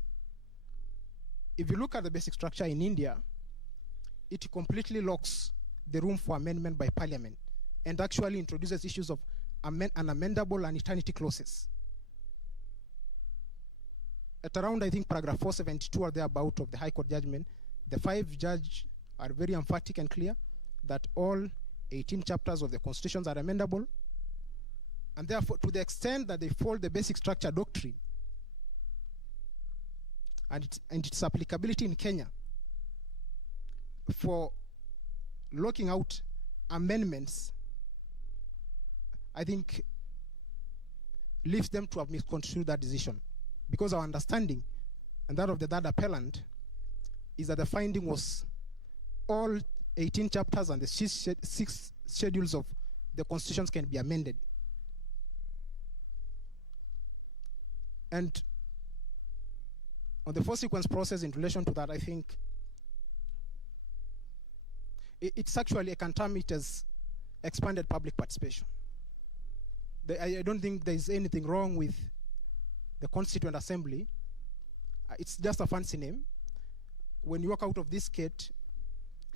if you look at the basic structure in India, it completely locks the room for amendment by parliament and actually introduces issues of unamendable and eternity clauses. At around, I think, paragraph 472 or thereabout of the High Court judgment, the 5 judges are very emphatic and clear that all 18 chapters of the constitutions are amendable, and therefore, to the extent that they follow the basic structure doctrine and its applicability in Kenya for locking out amendments, I think leaves them to have misconstrued that decision. Because our understanding, and that of the third appellant, is that the finding was all 18 chapters and the six schedules of the constitutions can be amended. And on the four sequence process in relation to that, I think it's actually, I can term it as expanded public participation. I don't think there's anything wrong with the Constituent Assembly. It's just a fancy name. When you walk out of this gate,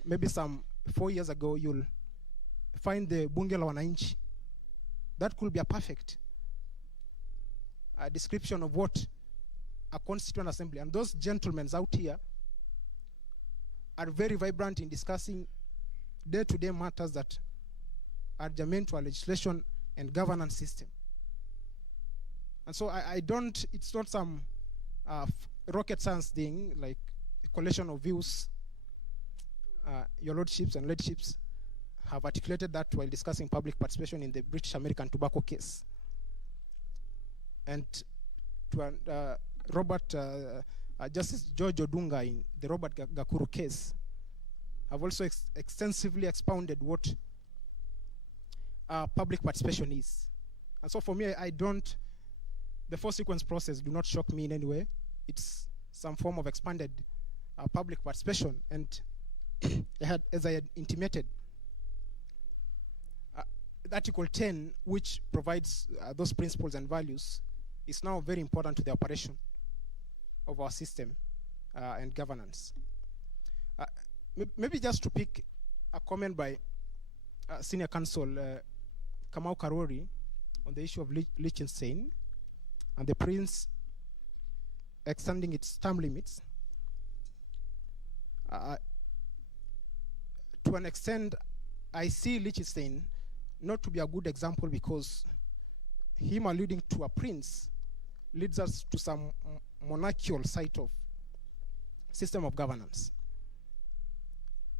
maybe some 4 years ago, you'll find the Bunge la Wananchi. That could be a perfect description of what a Constituent Assembly, and those gentlemen out here are very vibrant in discussing day-to-day matters that are germane to our legislation and governance system. And so I don't, it's not some rocket science thing, like a collection of views. Your lordships and ladyship have articulated that while discussing public participation in the British American tobacco case. And to Justice George Odunga in the Robert Gakuru case have also extensively expounded what public participation is. And so for me, the four sequence process do not shock me in any way. It's some form of expanded public participation. And as I had intimated, Article 10, which provides those principles and values, is now very important to the operation of our system and governance. Maybe just to pick a comment by Senior Counsel Kamau Karori on the issue of Liechtenstein and the Prince extending its term limits. To an extent, I see Liechtenstein not to be a good example because him alluding to a prince leads us to some monarchical side of system of governance.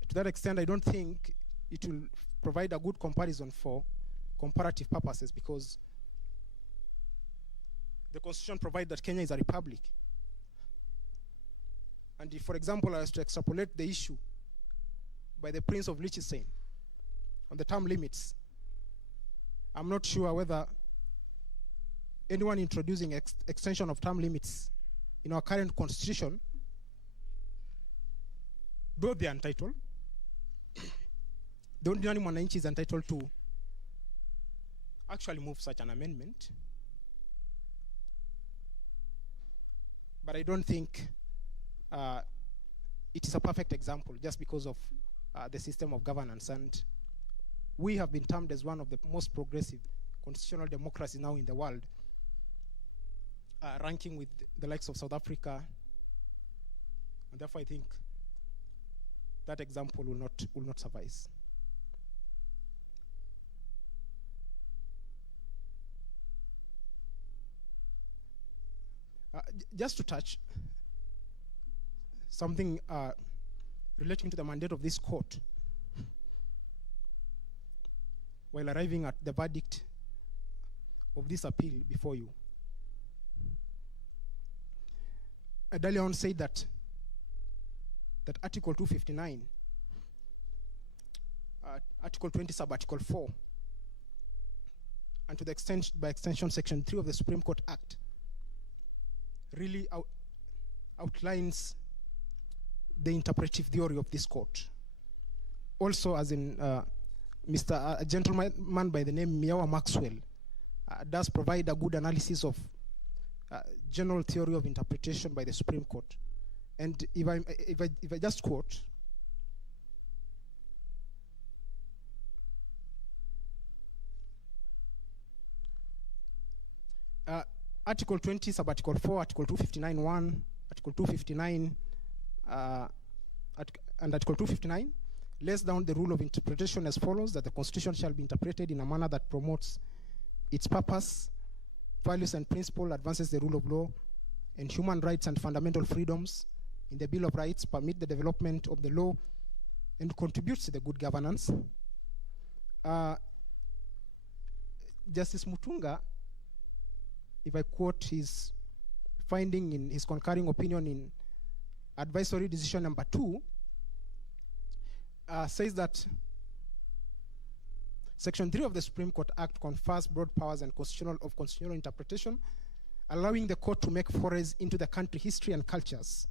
To that extent, I don't think it will provide a good comparison for comparative purposes because the Constitution provides that Kenya is a republic. And if, for example, I was to extrapolate the issue by the Prince of Liechtenstein on the term limits, I'm not sure whether anyone introducing extension of term limits in our current constitution, though they are entitled, the ordinary Mwananchi is entitled to actually move such an amendment. But I don't think it is a perfect example just because of the system of governance. And we have been termed as one of the most progressive constitutional democracies now in the world, ranking with the likes of South Africa. And therefore, I think that example will not suffice. Just to touch something relating to the mandate of this court, while arriving at the verdict of this appeal before you. Earlier said that Article 259, Article 20 sub-Article 4, and to the extent, by extension, Section 3 of the Supreme Court Act, really outlines the interpretive theory of this court. Also, as in a gentleman by the name Miawa Maxwell does provide a good analysis of general theory of interpretation by the Supreme Court. And if I just quote, Article 20, sub-Article 4, Article 259(1), Article 259, and Article 259 lays down the rule of interpretation as follows: that the Constitution shall be interpreted in a manner that promotes its purpose, values and principle, advances the rule of law, and human rights and fundamental freedoms in the Bill of Rights, permit the development of the law, and contributes to the good governance. Justice Mutunga, if I quote his finding in his concurring opinion in advisory decision number 2 says that Section 3 of the Supreme Court Act confers broad powers and constitutional interpretation, allowing the court to make forays into the country history and cultures,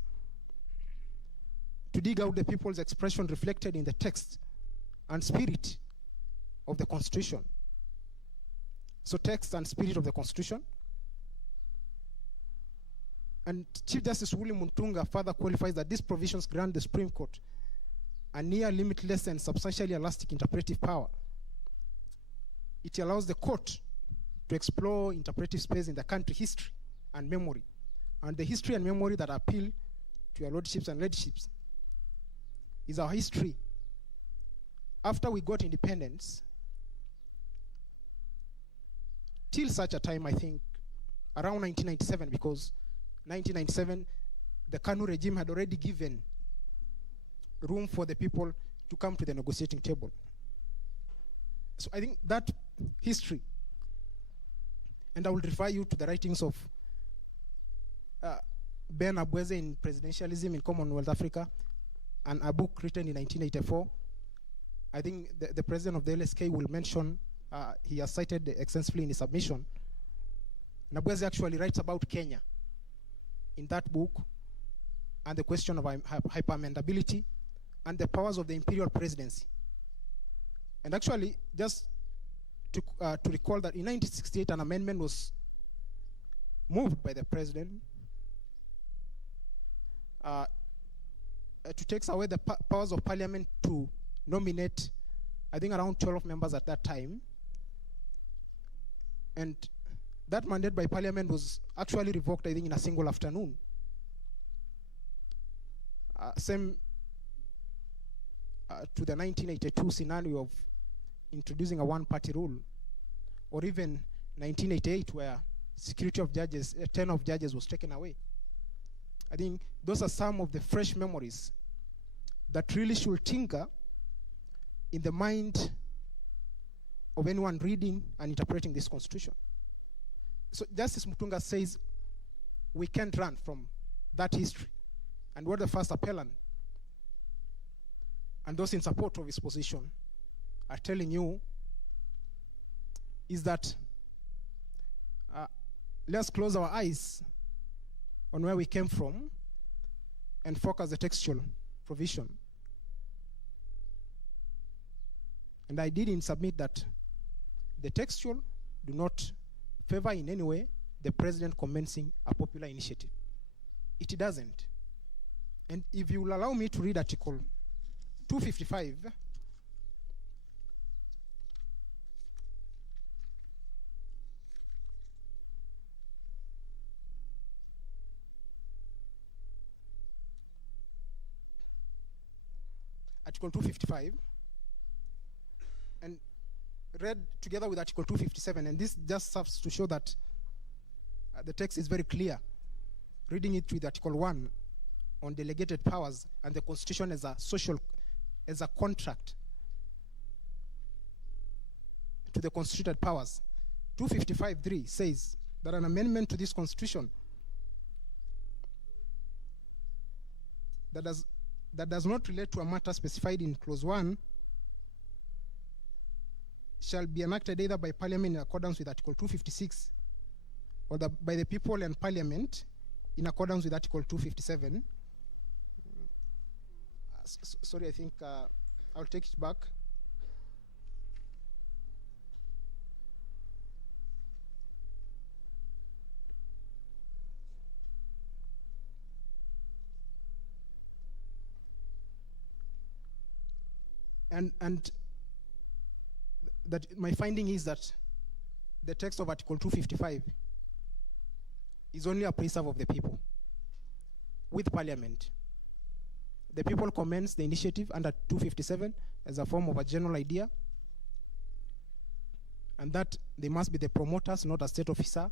to dig out the people's expression reflected in the text and spirit of the Constitution. So text and spirit of the Constitution. And Chief Justice William Mutunga further qualifies that these provisions grant the Supreme Court a near limitless and substantially elastic interpretive power. It allows the court to explore interpretive space in the country history and memory, and the history and memory that appeal to your lordships and ladyships is our history. After we got independence, till such a time, I think, around 1997, because 1997, the Kanu regime had already given room for the people to come to the negotiating table. So I think that history, and I will refer you to the writings of Ben Abweze in Presidentialism in Commonwealth Africa, and a book written in 1984. I think the president of the LSK will mention, he has cited extensively in his submission. Abweze actually writes about Kenya in that book, and the question of hyper-amendability and the powers of the imperial presidency. And actually, just to recall that in 1968, an amendment was moved by the president to take away the powers of parliament to nominate, I think, around 12 members at that time. And that mandate by parliament was actually revoked, I think, in a single afternoon. Same to the 1982 scenario of introducing a one-party rule, or even 1988 where security of judges, 10 of judges was taken away. I think those are some of the fresh memories that really should tinker in the mind of anyone reading and interpreting this constitution. So Justice Mutunga says we can't run from that history. And what the first appellant and those in support of his position are telling you is that let's close our eyes on where we came from and focus the textual provision. And I didn't submit that the textual do not favor in any way the president commencing a popular initiative. It doesn't. And if you will allow me to read Article 255, Article 255, and read together with Article 257, and this just serves to show that the text is very clear. Reading it with Article 1 on delegated powers and the Constitution as a contract to the constituted powers. 255.3 says that an amendment to this Constitution that does not relate to a matter specified in Clause 1 shall be enacted either by Parliament in accordance with Article 256 or by the people and Parliament in accordance with Article 257. Sorry, I think I'll take it back. And that my finding is that the text of Article 255 is only a preserve of the people with Parliament. The people commence the initiative under 257 as a form of a general idea, and that they must be the promoters, not a state officer,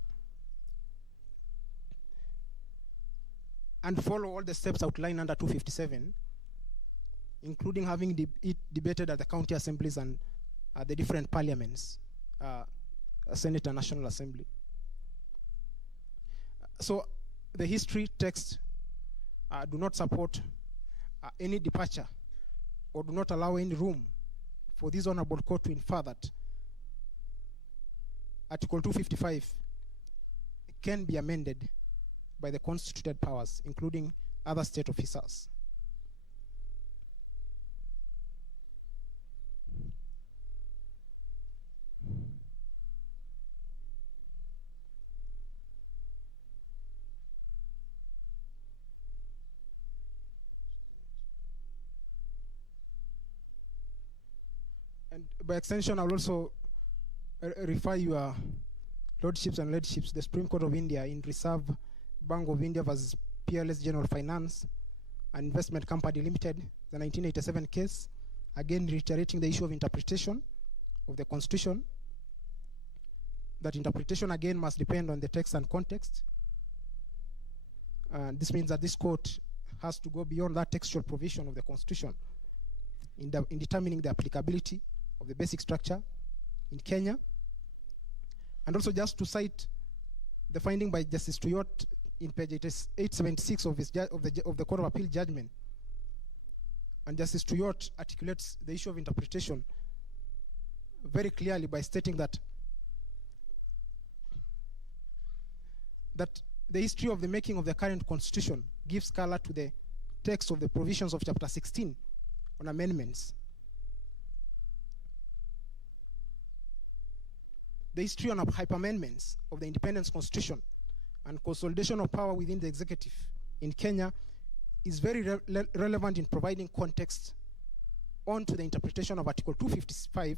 and follow all the steps outlined under 257, including having it debated at the county assemblies and the different parliaments, Senate and National Assembly. So the history text do not support any departure or do not allow any room for this honorable court to infer that Article 255 can be amended by the constituted powers, including other state officers. And by extension, I will also refer your lordships and ladyship, the Supreme Court of India in Reserve Bank of India versus PLS General Finance and Investment Company Limited, the 1987 case, again reiterating the issue of interpretation of the Constitution. That interpretation again must depend on the text and context. This means that this court has to go beyond that textual provision of the Constitution in determining the applicability of the basic structure in Kenya. And also just to cite the finding by Justice Tuyot in page 876 of the Court of Appeal judgment. And Justice Tuyot articulates the issue of interpretation very clearly by stating that the history of the making of the current constitution gives color to the text of the provisions of chapter 16 on amendments. The history on hyper-amendments of the independence constitution and consolidation of power within the executive in Kenya is very relevant in providing context onto the interpretation of Article 255,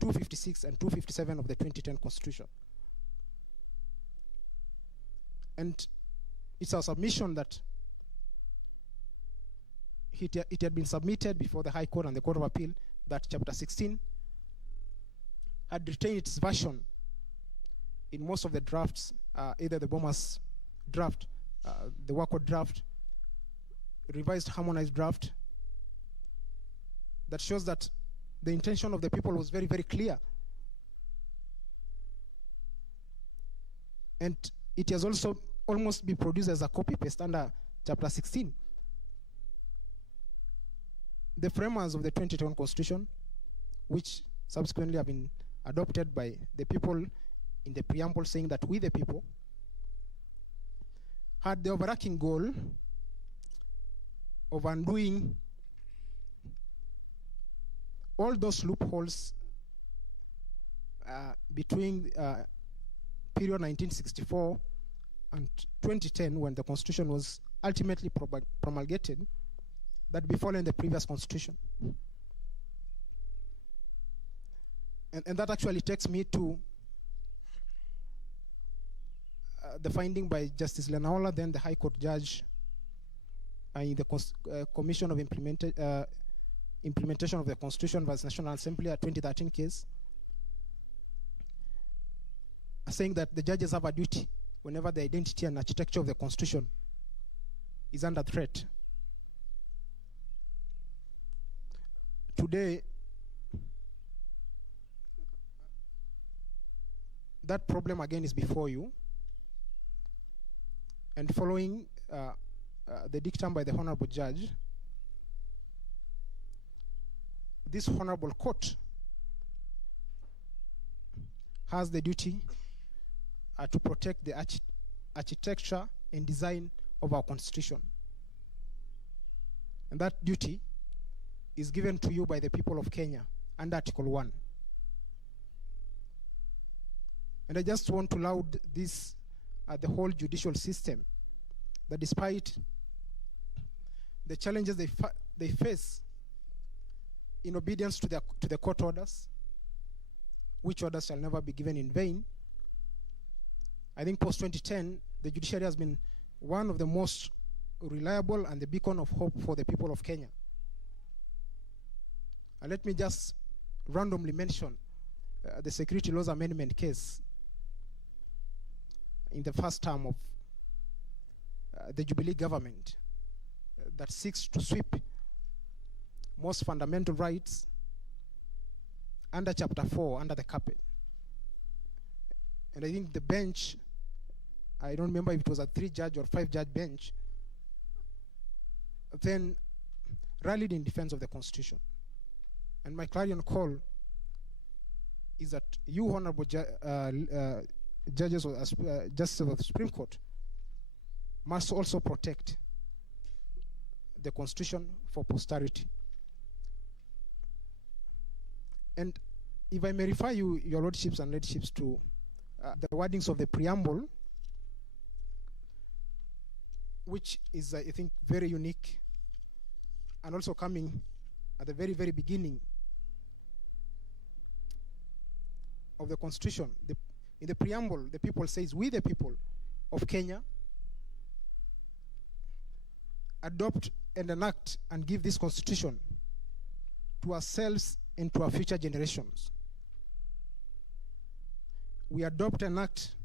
256, and 257 of the 2010 Constitution. And it's our submission that it had been submitted before the High Court and the Court of Appeal that Chapter 16 had retained its version in most of the drafts, either the Bomas draft, the Wako draft, revised harmonized draft, that shows that the intention of the people was very, very clear. And it has also almost been produced as a copy-paste under Chapter 16. The framers of the 2010 Constitution, which subsequently have been adopted by the people in the preamble saying that we the people, had the overarching goal of undoing all those loopholes between period 1964 and 2010, when the Constitution was ultimately promulgated, that befallen the previous Constitution. And that actually takes me to the finding by Justice Lenaola, then the High Court judge, in the Commission of Implementation of the Constitution versus National Assembly, a 2013 case, saying that the judges have a duty whenever the identity and architecture of the Constitution is under threat. Today, that problem again is before you, and following the dictum by the Honorable Judge, this Honorable Court has the duty to protect the architecture and design of our Constitution. And that duty is given to you by the people of Kenya under Article 1. And I just want to laud this the whole judicial system, that despite the challenges they face in obedience to the court orders, which orders shall never be given in vain, I think post-2010, the judiciary has been one of the most reliable and the beacon of hope for the people of Kenya. And let me just randomly mention the Security Laws Amendment case in the first term of the Jubilee government that seeks to sweep most fundamental rights under Chapter 4, under the carpet. And I think the bench, I don't remember if it was a 3-judge or 5-judge bench, then rallied in defense of the Constitution. And my clarion call is that you, honorable judges of justices of the Supreme Court, must also protect the Constitution for posterity. And if I may refer you, your lordships and ladyship, to the wordings of the preamble, which is, I think, very unique, and also coming at the very, very beginning of the Constitution. In the preamble, the people says, "We, the people of Kenya, adopt and enact and give this Constitution to ourselves and to our future generations." We adopt, enact,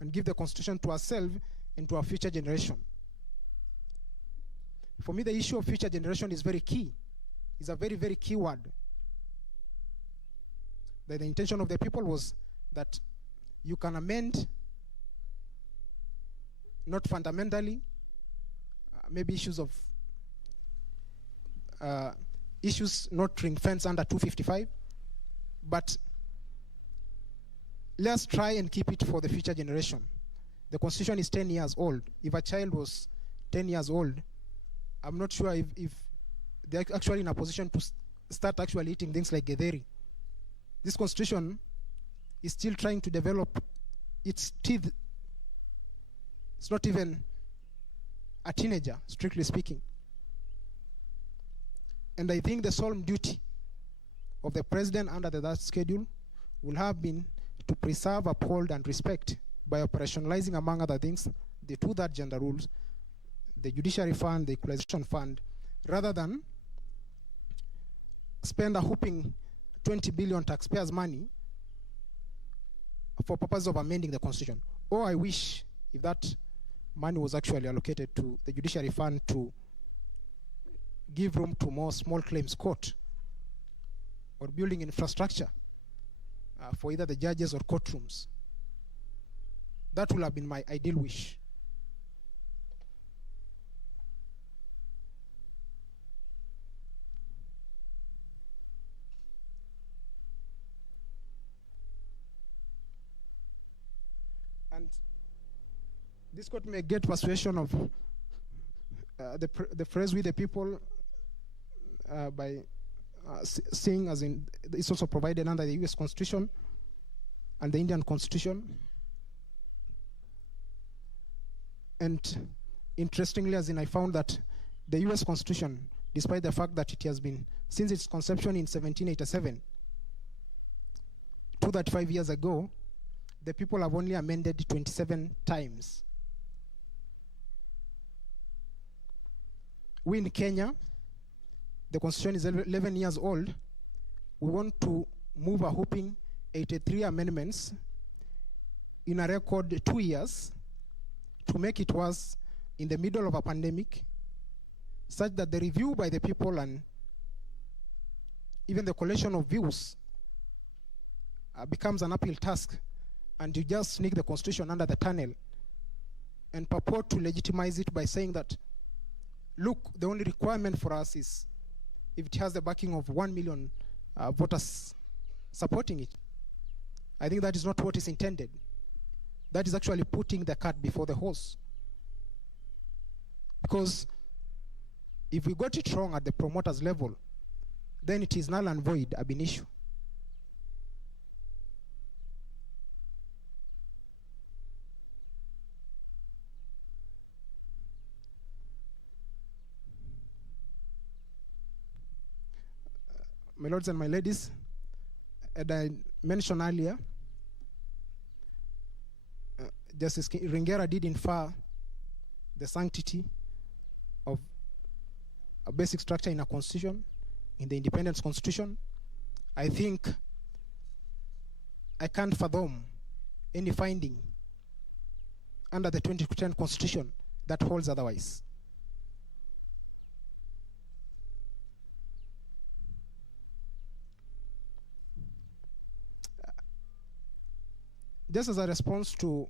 and give the Constitution to ourselves and to our future generation. For me, the issue of future generation is very key. It's a very, very key word. That the intention of the people was that you can amend, not fundamentally, maybe issues of issues not ring fence under 255, but let's try and keep it for the future generation. The Constitution is 10 years old. If a child was 10 years old, I'm not sure if they're actually in a position to start actually eating things like getheri. This Constitution is still trying to develop its teeth. It's not even a teenager, strictly speaking. And I think the solemn duty of the president under that schedule will have been to preserve, uphold, and respect by operationalizing, among other things, the two-third gender rules, the judiciary fund, the equalization fund, rather than spend a whopping 20 billion taxpayers' money for purpose of amending the Constitution. Or I wish if that money was actually allocated to the judiciary fund to give room to more small claims court or building infrastructure for either the judges or courtrooms. That would have been my ideal wish. And this court may get persuasion of the phrase "we the people" by saying, as in, it's also provided under the US Constitution and the Indian Constitution. And interestingly, as in, I found that the US Constitution, despite the fact that it has been, since its conception in 1787, 235 years ago, the people have only amended 27 times. We in Kenya, the Constitution is 11 years old. We want to move a whopping 83 amendments in a record 2 years to make it worse in the middle of a pandemic, such that the review by the people and even the collation of views becomes an uphill task, and you just sneak the Constitution under the tunnel and purport to legitimize it by saying that, look, the only requirement for us is if it has the backing of 1 million voters supporting it. I think that is not what is intended. That is actually putting the cart before the horse. Because if we got it wrong at the promoters level, then it is null and void ab initio. My lords and my ladies, as I mentioned earlier, Justice Ringera did infer the sanctity of a basic structure in a constitution, in the independence constitution. I think I can't fathom any finding under the 2010 constitution that holds otherwise. Just as a response to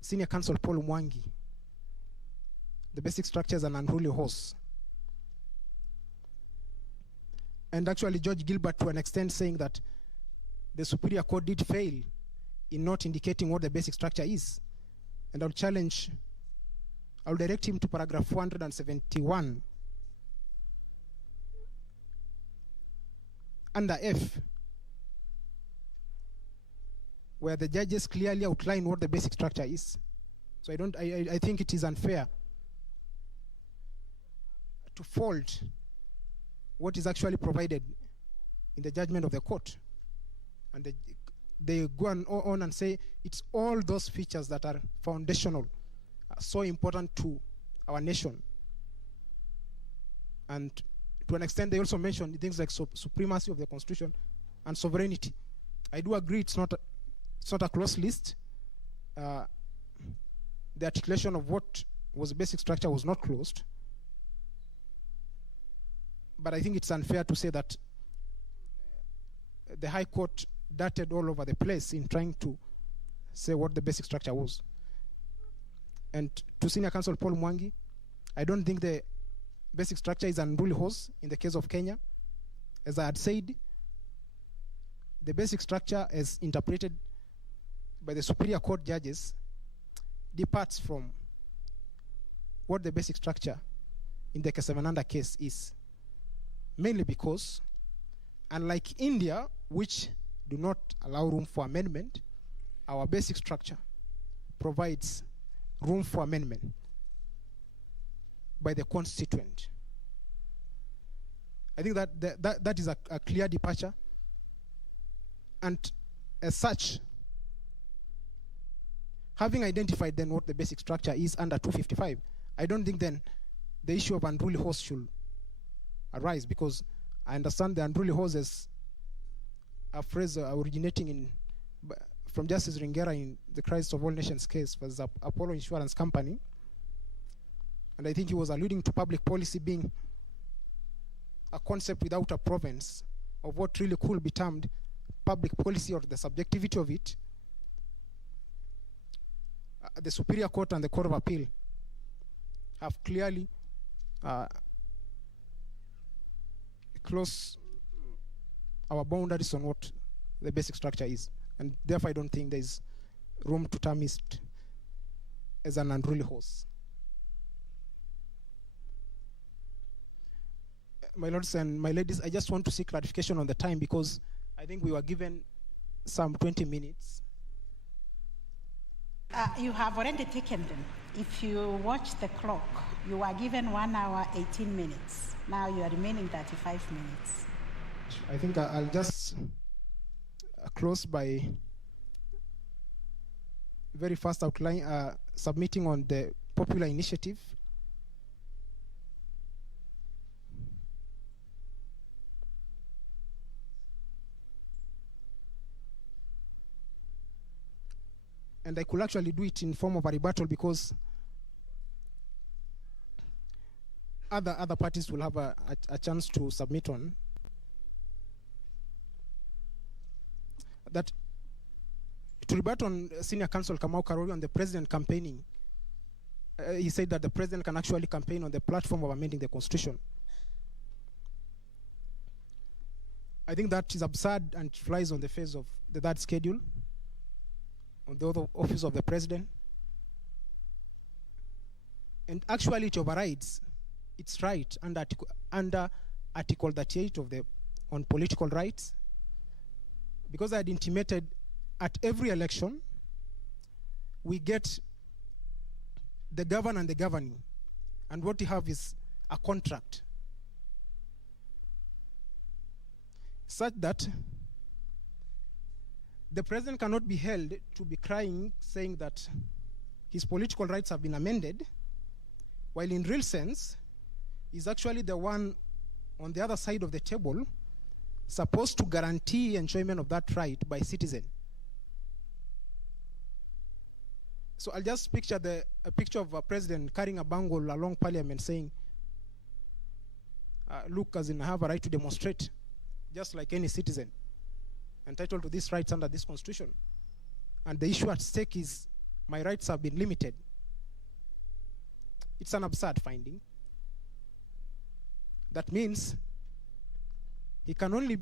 Senior Counsel Paul Mwangi, the basic structure is an unruly horse. And actually, George Gilbert, to an extent, saying that the Superior Court did fail in not indicating what the basic structure is. And I'll direct him to paragraph 471 under F, where the judges clearly outline what the basic structure is. So I think it is unfair to fault what is actually provided in the judgment of the court. And they go on and say it's all those features that are foundational, so important to our nation. And to an extent, they also mention things like supremacy of the Constitution and sovereignty. I do agree it's not a close list. The articulation of what was the basic structure was not closed. But I think it's unfair to say that the High Court darted all over the place in trying to say what the basic structure was. And to Senior Counsel Paul Mwangi, I don't think the basic structure is an unruly horse in the case of Kenya. As I had said, the basic structure as interpreted by the Superior Court judges departs from what the basic structure in the Kesavananda case is. Mainly because, unlike India, which do not allow room for amendment, our basic structure provides room for amendment by the constituent. I think that is a clear departure. And as such, having identified then what the basic structure is under 255, I don't think then the issue of unruly horse should arise, because I understand the unruly horse as a phrase originating from Justice Ringera in the Christ of All Nations case was Apollo Insurance Company. And I think he was alluding to public policy being a concept without a province of what really could be termed public policy or the subjectivity of it. The Superior Court and the Court of Appeal have clearly closed our boundaries on what the basic structure is. And therefore, I don't think there is room to term it as an unruly horse. My lords and my ladies, I just want to seek clarification on the time, because I think we were given some 20 minutes. You have already taken them. If you watch the clock, you were given 1 hour, 18 minutes. Now you are remaining 35 minutes. I think I'll just close by very fast outline, submitting on the popular initiative. And I could actually do it in form of a rebuttal, because other parties will have a chance to submit on. That to rebut on Senior Counsel Kamau Karori on the president campaigning, he said that the president can actually campaign on the platform of amending the Constitution. I think that is absurd and flies on the face of the third schedule on the other office of the president. And actually it overrides its right under Article 38 of the on political rights, because I had intimated at every election we get the governor and the governing, and what we have is a contract such that the president cannot be held to be crying, saying that his political rights have been amended, while in real sense is actually the one on the other side of the table supposed to guarantee enjoyment of that right by citizen. So I'll just picture a picture of a president carrying a bangle along parliament saying, look, as in I have a right to demonstrate, just like any citizen, entitled to these rights under this Constitution. And the issue at stake is my rights have been limited. It's an absurd finding. That means he can only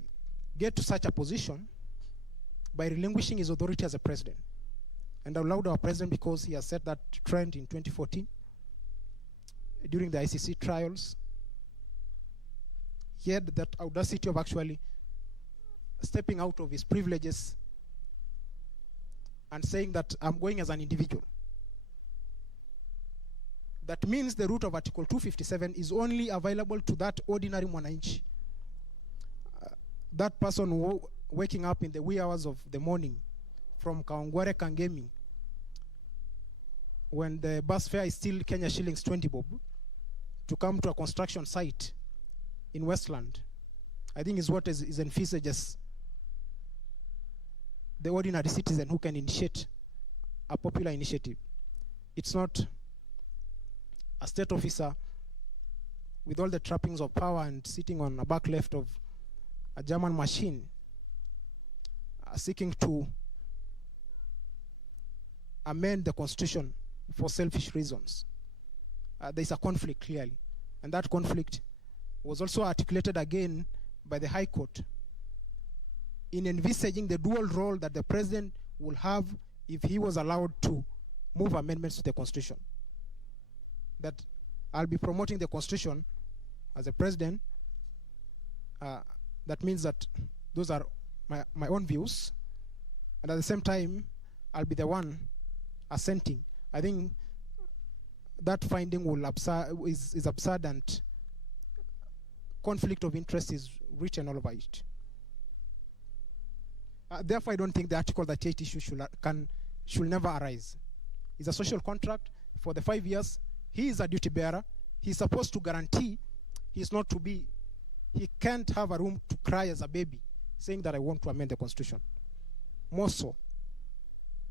get to such a position by relinquishing his authority as a president. And I allowed our president because he has set that trend in 2014 during the ICC trials. He had that audacity of actually stepping out of his privileges and saying that I'm going as an individual. That means the route of Article 257 is only available to that ordinary mwananchi. That person waking up in the wee hours of the morning from Kaongware Kangemi, when the bus fare is still Kenya shillings 20 bob, to come to a construction site in Westland, I think is what is envisaged as the ordinary citizen who can initiate a popular initiative. It's not a state officer with all the trappings of power and sitting on a back left of a German machine seeking to amend the constitution for selfish reasons. There's a conflict clearly, and that conflict was also articulated again by the High Court in envisaging the dual role that the president will have if he was allowed to move amendments to the constitution. That I'll be promoting the constitution as a president. That means that those are my own views, and at the same time I'll be the one assenting. I think that finding is absurd, and conflict of interest is written all over it. Therefore, I don't think the Article 38 issue should never arise. It's a social contract for the 5 years. He is a duty bearer. He's supposed to guarantee he can't have a room to cry as a baby saying that I want to amend the constitution. More so,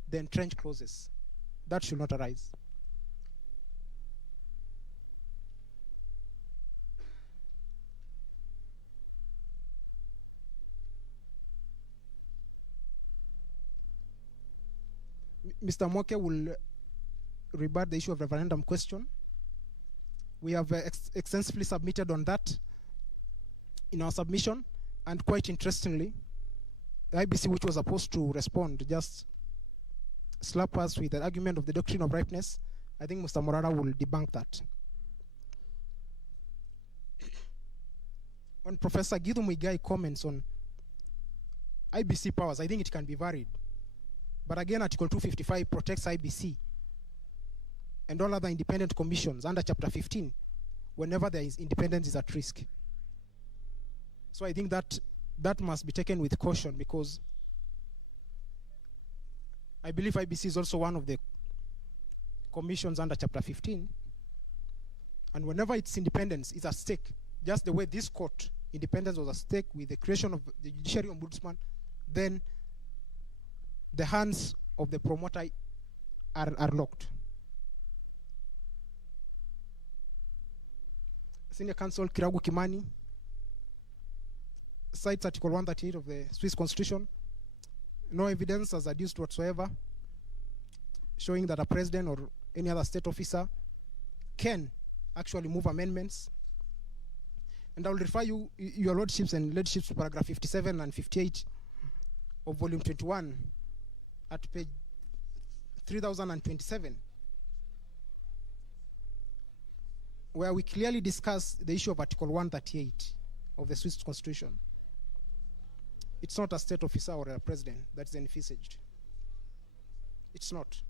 the entrenched clauses. That should not arise. Mr. Moke will rebut the issue of referendum question. We have extensively submitted on that in our submission, and quite interestingly, the IBC, which was supposed to respond, just slap us with the argument of the doctrine of ripeness. I think Mr. Morara will debunk that. On Professor Githu Muigai comments on IBC powers, I think it can be varied. But again, Article 255 protects IBC and all other independent commissions under Chapter 15 whenever there is independence is at risk. So I think that must be taken with caution, because I believe IBC is also one of the commissions under Chapter 15. And whenever its independence is at stake, just the way this court independence was at stake with the creation of the Judiciary Ombudsman, then the hands of the promoter are locked. Senior Counsel Kiragu Kimani cites Article 138 of the Swiss Constitution. No evidence has adduced whatsoever showing that a president or any other state officer can actually move amendments. And I will refer you, your lordships and ladyship, to paragraph 57 and 58 of volume 21 at page 3027, where we clearly discuss the issue of Article 138 of the Swiss Constitution. It's not a state officer or a president that is envisaged. It's not.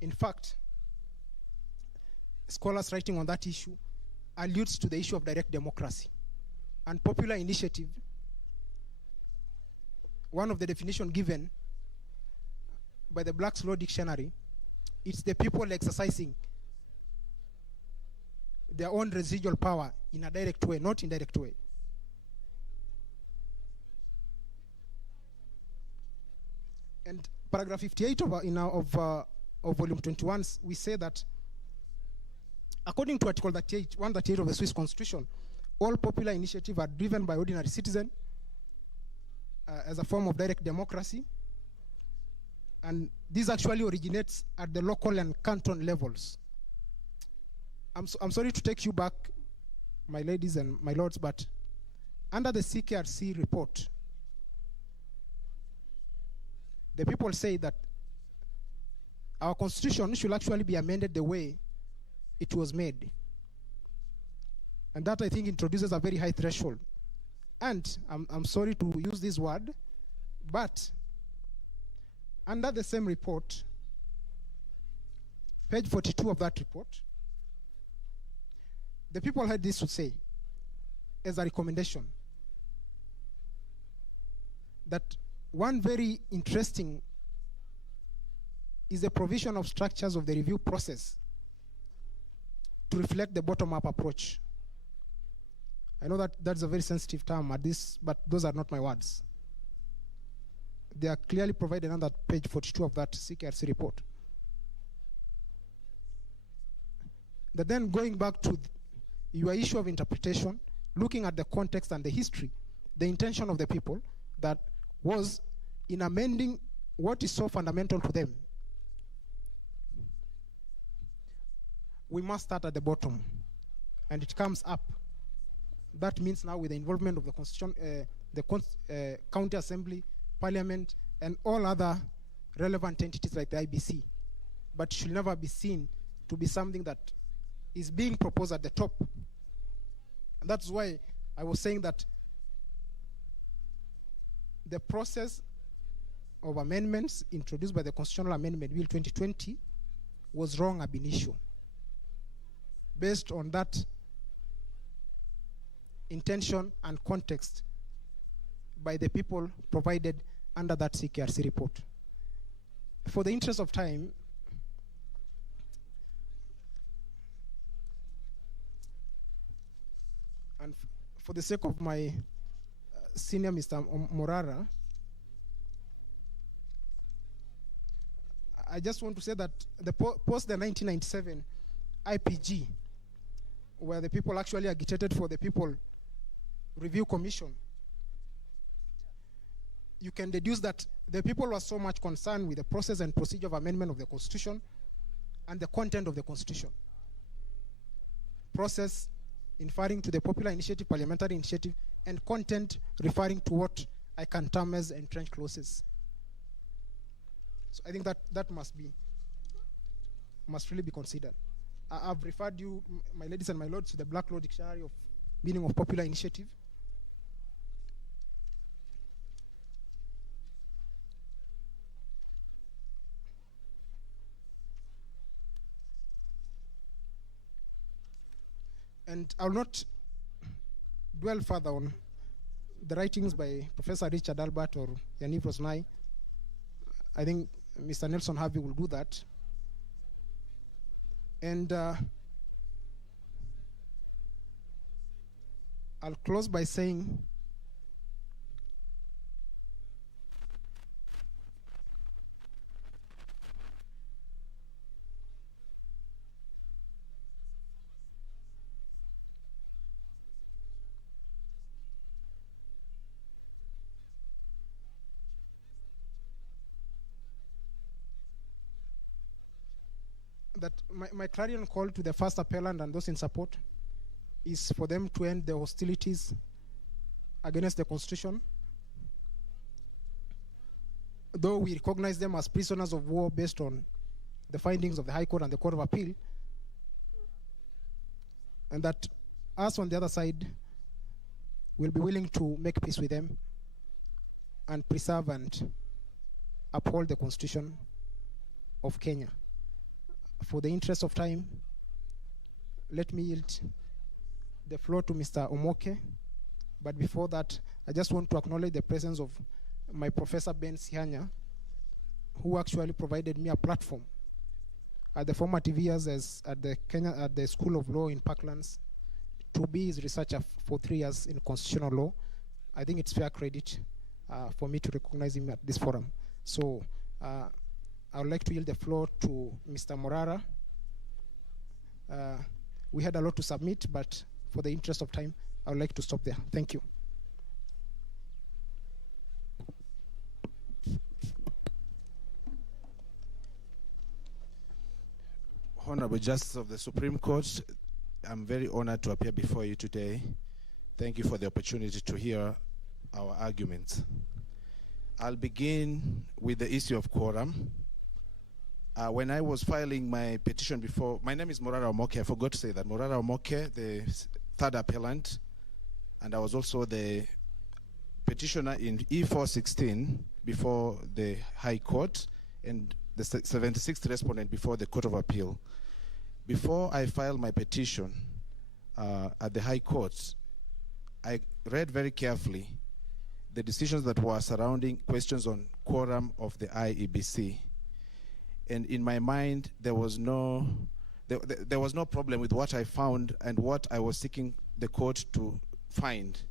In fact, scholars writing on that issue alludes to the issue of direct democracy and popular initiative. One of the definitions given by the Black's Law Dictionary, it's the people exercising their own residual power in a direct way, not indirect way. And paragraph 58 of volume 21, we say that according to Article 138 of the Swiss Constitution, all popular initiatives are driven by ordinary citizens as a form of direct democracy. And this actually originates at the local and canton levels. I'm sorry to take you back my ladies and my lords, but under the CKRC report, the people say that our constitution should actually be amended the way it was made. And that, I think, introduces a very high threshold. And I'm sorry to use this word, but under the same report, page 42 of that report, the people had this to say as a recommendation, that one very interesting is the provision of structures of the review process to reflect the bottom-up approach. I know that that's a very sensitive term at this, but those are not my words. They are clearly provided under page 42 of that CKRC report. But then going back to your issue of interpretation, looking at the context and the history, the intention of the people that was in amending what is so fundamental to them, we must start at the bottom, and it comes up. That means now with the involvement of the Constitution, County Assembly, Parliament, and all other relevant entities like the IBC. But it should never be seen to be something that is being proposed at the top. And that's why I was saying that the process of amendments introduced by the Constitutional Amendment Bill 2020 was wrong ab initio, based on that intention and context by the people provided under that CKRC report. For the interest of time, and for the sake of my senior Mr. Morara, I just want to say that the post the 1997 IPG, where the people actually agitated for the People Review Commission, you can deduce that the people were so much concerned with the process and procedure of amendment of the Constitution and the content of the Constitution. Process referring to the popular initiative, parliamentary initiative, and content referring to what I can term as entrenched clauses. So I think that must really be considered. I've referred you, my ladies and my lords, to the Black Law Dictionary of meaning of popular initiative. And I'll not dwell further on the writings by Professor Richard Albert or Yaniv Rosnai. I think Mr. Nelson Harvey will do that. And I'll close by saying that my clarion call to the first appellant and those in support is for them to end the hostilities against the Constitution. Though we recognize them as prisoners of war based on the findings of the High Court and the Court of Appeal, and that us on the other side will be willing to make peace with them and preserve and uphold the Constitution of Kenya. For the interest of time, let me yield the floor to Mr. Omoke. But before that, I just want to acknowledge the presence of my Professor Ben Sihanya, who actually provided me a platform at the formative years at the School of Law in Parklands to be his researcher for 3 years in constitutional law. I think it's fair credit for me to recognize him at this forum. So I would like to yield the floor to Mr. Morara. We had a lot to submit, but for the interest of time, I would like to stop there. Thank you. Honorable Justice of the Supreme Court, I'm very honored to appear before you today. Thank you for the opportunity to hear our arguments. I'll begin with the issue of quorum. When I was filing my petition before, my name is Morara Omoke, I forgot to say that. Morara Omoke, the third appellant, and I was also the petitioner in E416 before the High Court, and the 76th respondent before the Court of Appeal. Before I filed my petition at the High Court, I read very carefully the decisions that were surrounding questions on quorum of the IEBC. And in my mind, there was no problem with what I found and what I was seeking the court to find.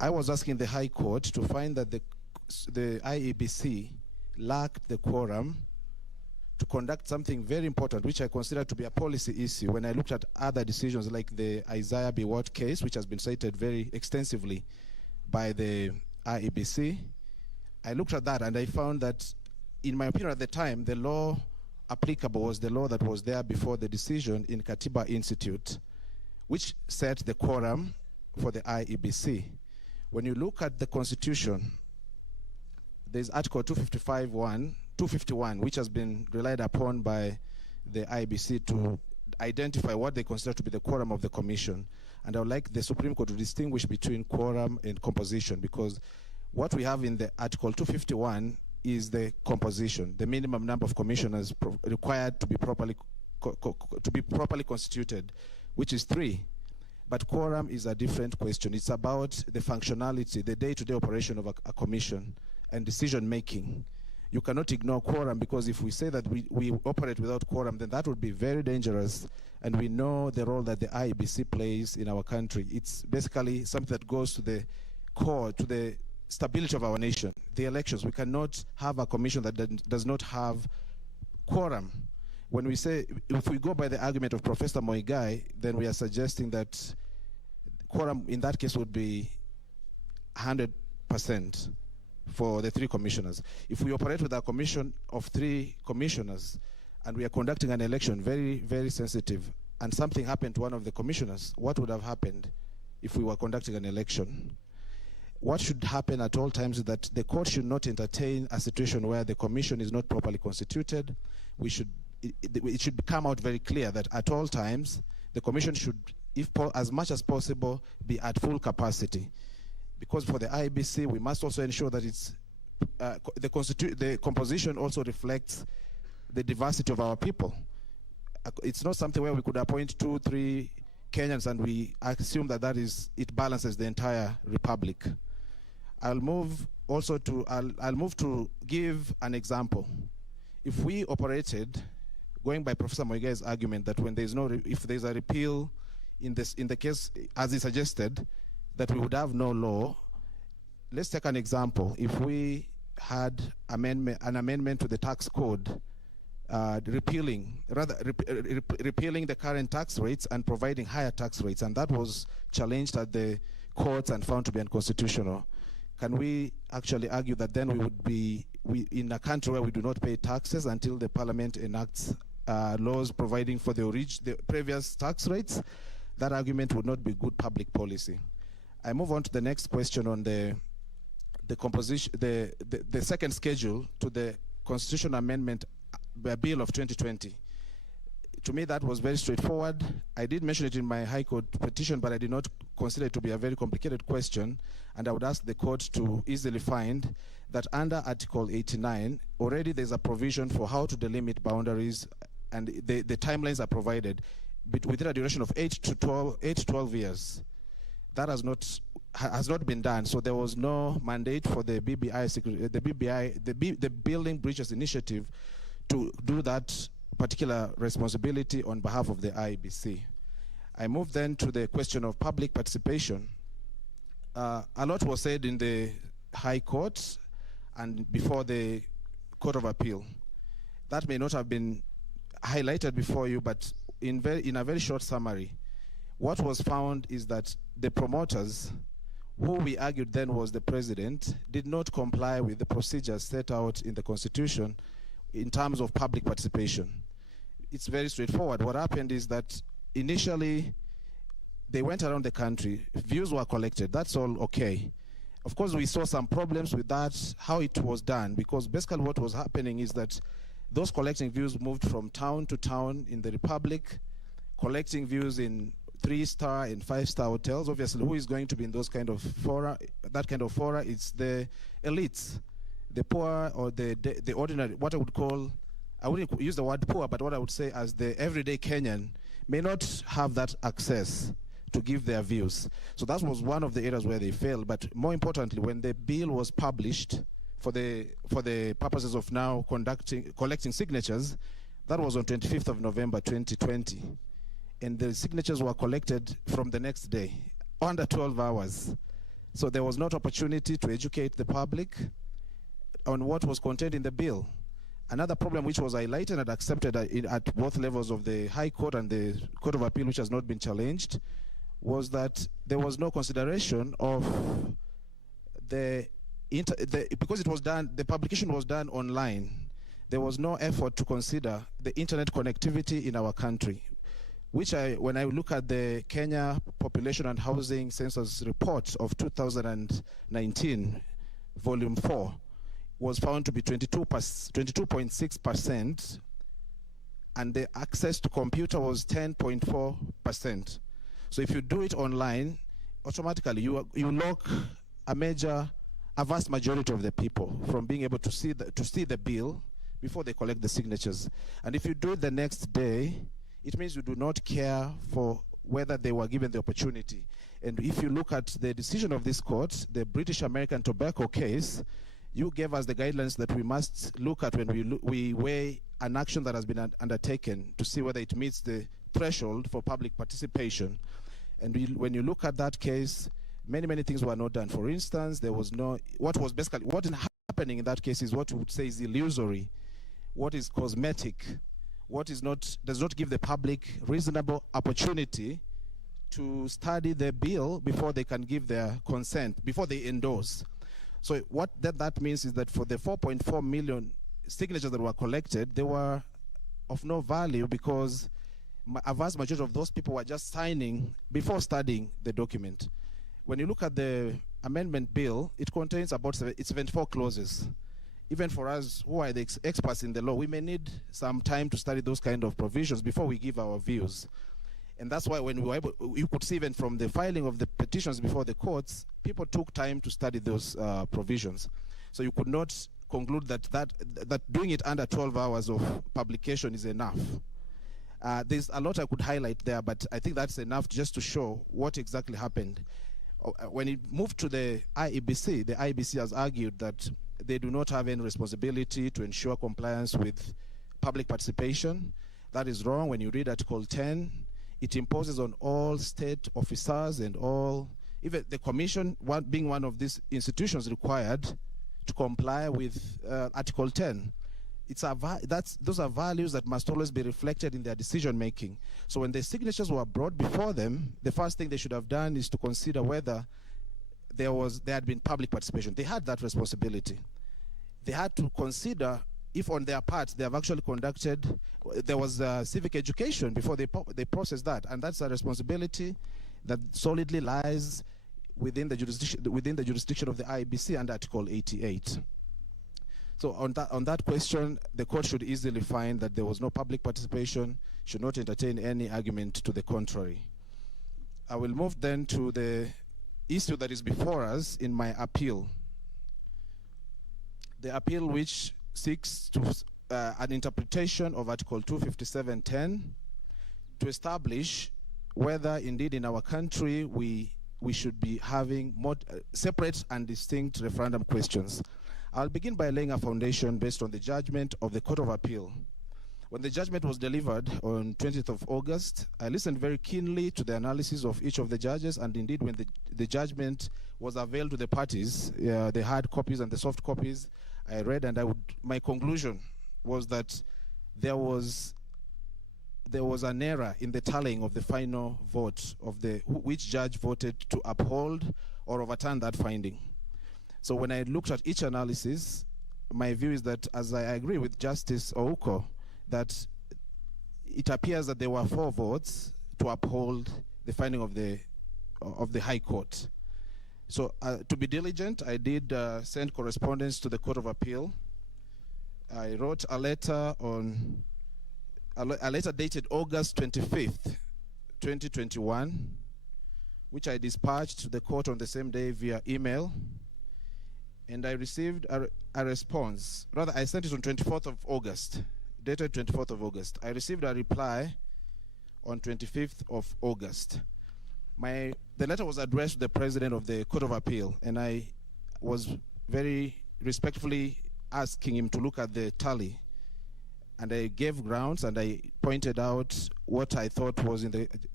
I was asking the High Court to find that the IEBC lacked the quorum to conduct something very important, which I consider to be a policy issue. When I looked at other decisions like the Isaiah B. Watt case, which has been cited very extensively by the IEBC, I looked at that and I found that, in my opinion at the time, the law applicable was the law that was there before the decision in Katiba Institute, which set the quorum for the IEBC. When you look at the Constitution, there's Article 251, which has been relied upon by the IEBC to identify what they consider to be the quorum of the Commission. And I would like the Supreme Court to distinguish between quorum and composition, because what we have in the Article 251 is the composition, the minimum number of commissioners required to be properly constituted, which is 3. But quorum is a different question. It's about the functionality, the day-to-day operation of a commission and decision-making. You cannot ignore quorum, because if we say that we operate without quorum, then that would be very dangerous. And we know the role that the IEBC plays in our country. It's basically something that goes to the core, to the stability of our nation. The elections, we cannot have a commission that does not have quorum. When we say, if we go by the argument of Professor Moigai, then we are suggesting that quorum in that case would be 100% for the 3 commissioners. If we operate with a commission of 3 commissioners and we are conducting an election, very, very sensitive, and something happened to one of the commissioners, what would have happened if we were conducting an election? What should happen at all times is that the court should not entertain a situation where the commission is not properly constituted. It should come out very clear that at all times, the commission should, as much as possible, be at full capacity. Because for the IEBC, we must also ensure that it's the composition also reflects the diversity of our people. It's not something where we could appoint 2, 3 Kenyans and we assume that it balances the entire republic. I'll move to give an example. If we operated, going by Professor Moigai's argument that when if there's a repeal in the case as he suggested, that we would have no law. Let's take an example. If we had an amendment to the tax code, repealing the current tax rates and providing higher tax rates, and that was challenged at the courts and found to be unconstitutional, can we actually argue that then we would be in a country where we do not pay taxes until the parliament enacts laws providing for the previous tax rates? That argument would not be good public policy. I move on to the next question on the composition, the second schedule to the Constitutional Amendment Bill of 2020. To me, that was very straightforward. I did mention it in my High Court petition, but I did not consider it to be a very complicated question, and I would ask the court to easily find that under Article 89, already there's a provision for how to delimit boundaries, and the timelines are provided within a duration of 8 to 12 years. That has not been done, so there was no mandate for the BBI, the Building Bridges Initiative, to do that particular responsibility on behalf of the IEBC. I move then to the question of public participation. A lot was said in the High Court and before the Court of Appeal. That may not have been highlighted before you, but in a very short summary, what was found is that the promoters, who we argued then was the president, did not comply with the procedures set out in the Constitution in terms of public participation. It's very straightforward. What happened is that initially, they went around the country, views were collected, that's all okay. Of course, we saw some problems with that, how it was done, because basically what was happening is that those collecting views moved from town to town in the Republic, collecting views in 3-star and 5-star hotels. Obviously, who is going to be in those kind of fora? That kind of fora, it's the elites, the poor, or the ordinary, what I would call, I wouldn't use the word poor, but what I would say as the everyday Kenyan may not have that access to give their views. So that was one of the areas where they failed. But more importantly, when the bill was published for the purposes of now collecting signatures, that was on 25th of November 2020. And the signatures were collected from the next day, under 12 hours. So there was not opportunity to educate the public on what was contained in the bill. Another problem which was highlighted and accepted at both levels of the High Court and the Court of Appeal, which has not been challenged, was that there was no consideration of because it was done, the publication was done online, there was no effort to consider the internet connectivity in our country, which when I look at the Kenya Population and Housing Census report of 2019, volume 4, was found to be 22.6%, and the access to computer was 10.4%. So if you do it online, automatically you lock a vast majority of the people from being able to see the bill before they collect the signatures. And if you do it the next day, it means you do not care for whether they were given the opportunity. And if you look at the decision of this court, the British American tobacco case, you gave us the guidelines that we must look at when we weigh an action that has been undertaken to see whether it meets the threshold for public participation. And when you look at that case, many things were not done. For instance, there was what is happening in that case is what we would say is illusory, what is cosmetic, what does not give the public reasonable opportunity to study the bill before they can give their consent, before they endorse. So what that means is that for the 4.4 million signatures that were collected, they were of no value because a vast majority of those people were just signing before studying the document. When you look at the amendment bill, it contains about 74 clauses. Even for us who are the experts in the law, we may need some time to study those kind of provisions before we give our views. And that's why when we were able, you could see even from the filing of the petitions before the courts, people took time to study those provisions. So you could not conclude that doing it under 12 hours of publication is enough. There's a lot I could highlight there, but I think that's enough just to show what exactly happened. When it moved to the IEBC has argued that they do not have any responsibility to ensure compliance with public participation. That is wrong. When you read Article 10, it imposes on all state officers and even the commission, being one of these institutions required to comply with Article 10. Those are values that must always be reflected in their decision making. So when the signatures were brought before them, the first thing they should have done is to consider whether there had been public participation. They had that responsibility. They had to consider if on their part they have actually conducted, there was civic education before they process that, and that's a responsibility that solidly lies within the jurisdiction of the IEBC under Article 88. So on that question, the court should easily find that there was no public participation, should not entertain any argument to the contrary. I will move then to the issue that is before us in my appeal. The appeal which seeks to an interpretation of Article 257.10 to establish whether indeed in our country we should be having more separate and distinct referendum questions. I'll begin by laying a foundation based on the judgment of the Court of Appeal. When the judgment was delivered on 20th of August, I listened very keenly to the analysis of each of the judges, and indeed when the judgment was availed to the parties, the hard copies and the soft copies, I read, and my conclusion was that there was an error in the tallying of the final vote of which judge voted to uphold or overturn that finding. So when I looked at each analysis, my view is that, as I agree with Justice Ouko, that it appears that there were 4 votes to uphold the finding of the High Court. So to be diligent, I did send correspondence to the Court of Appeal. I wrote a letter dated August 25th, 2021, which I dispatched to the court on the same day via email. And I received a response. Rather, I sent it on 24th of August, dated 24th of August. I received a reply on 25th of August. The letter was addressed to the President of the Court of Appeal, and I was very respectfully asking him to look at the tally. And I gave grounds, and I pointed out what I thought was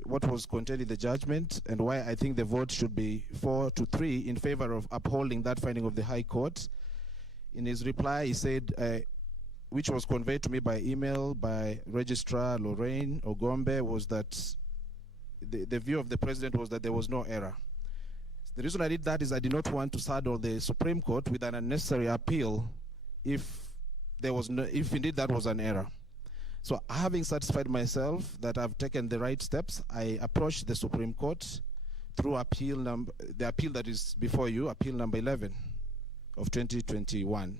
what was contained in the judgment, and why I think the vote should be 4-3 in favor of upholding that finding of the High Court. In his reply, he said, which was conveyed to me by email by Registrar Lorraine Ogombe, was that the view of the President was that there was no error. The reason I did that is I did not want to saddle the Supreme Court with an unnecessary appeal if indeed that was an error. So having satisfied myself that I've taken the right steps, I approached the Supreme Court through the appeal that is before you, appeal number 11 of 2021.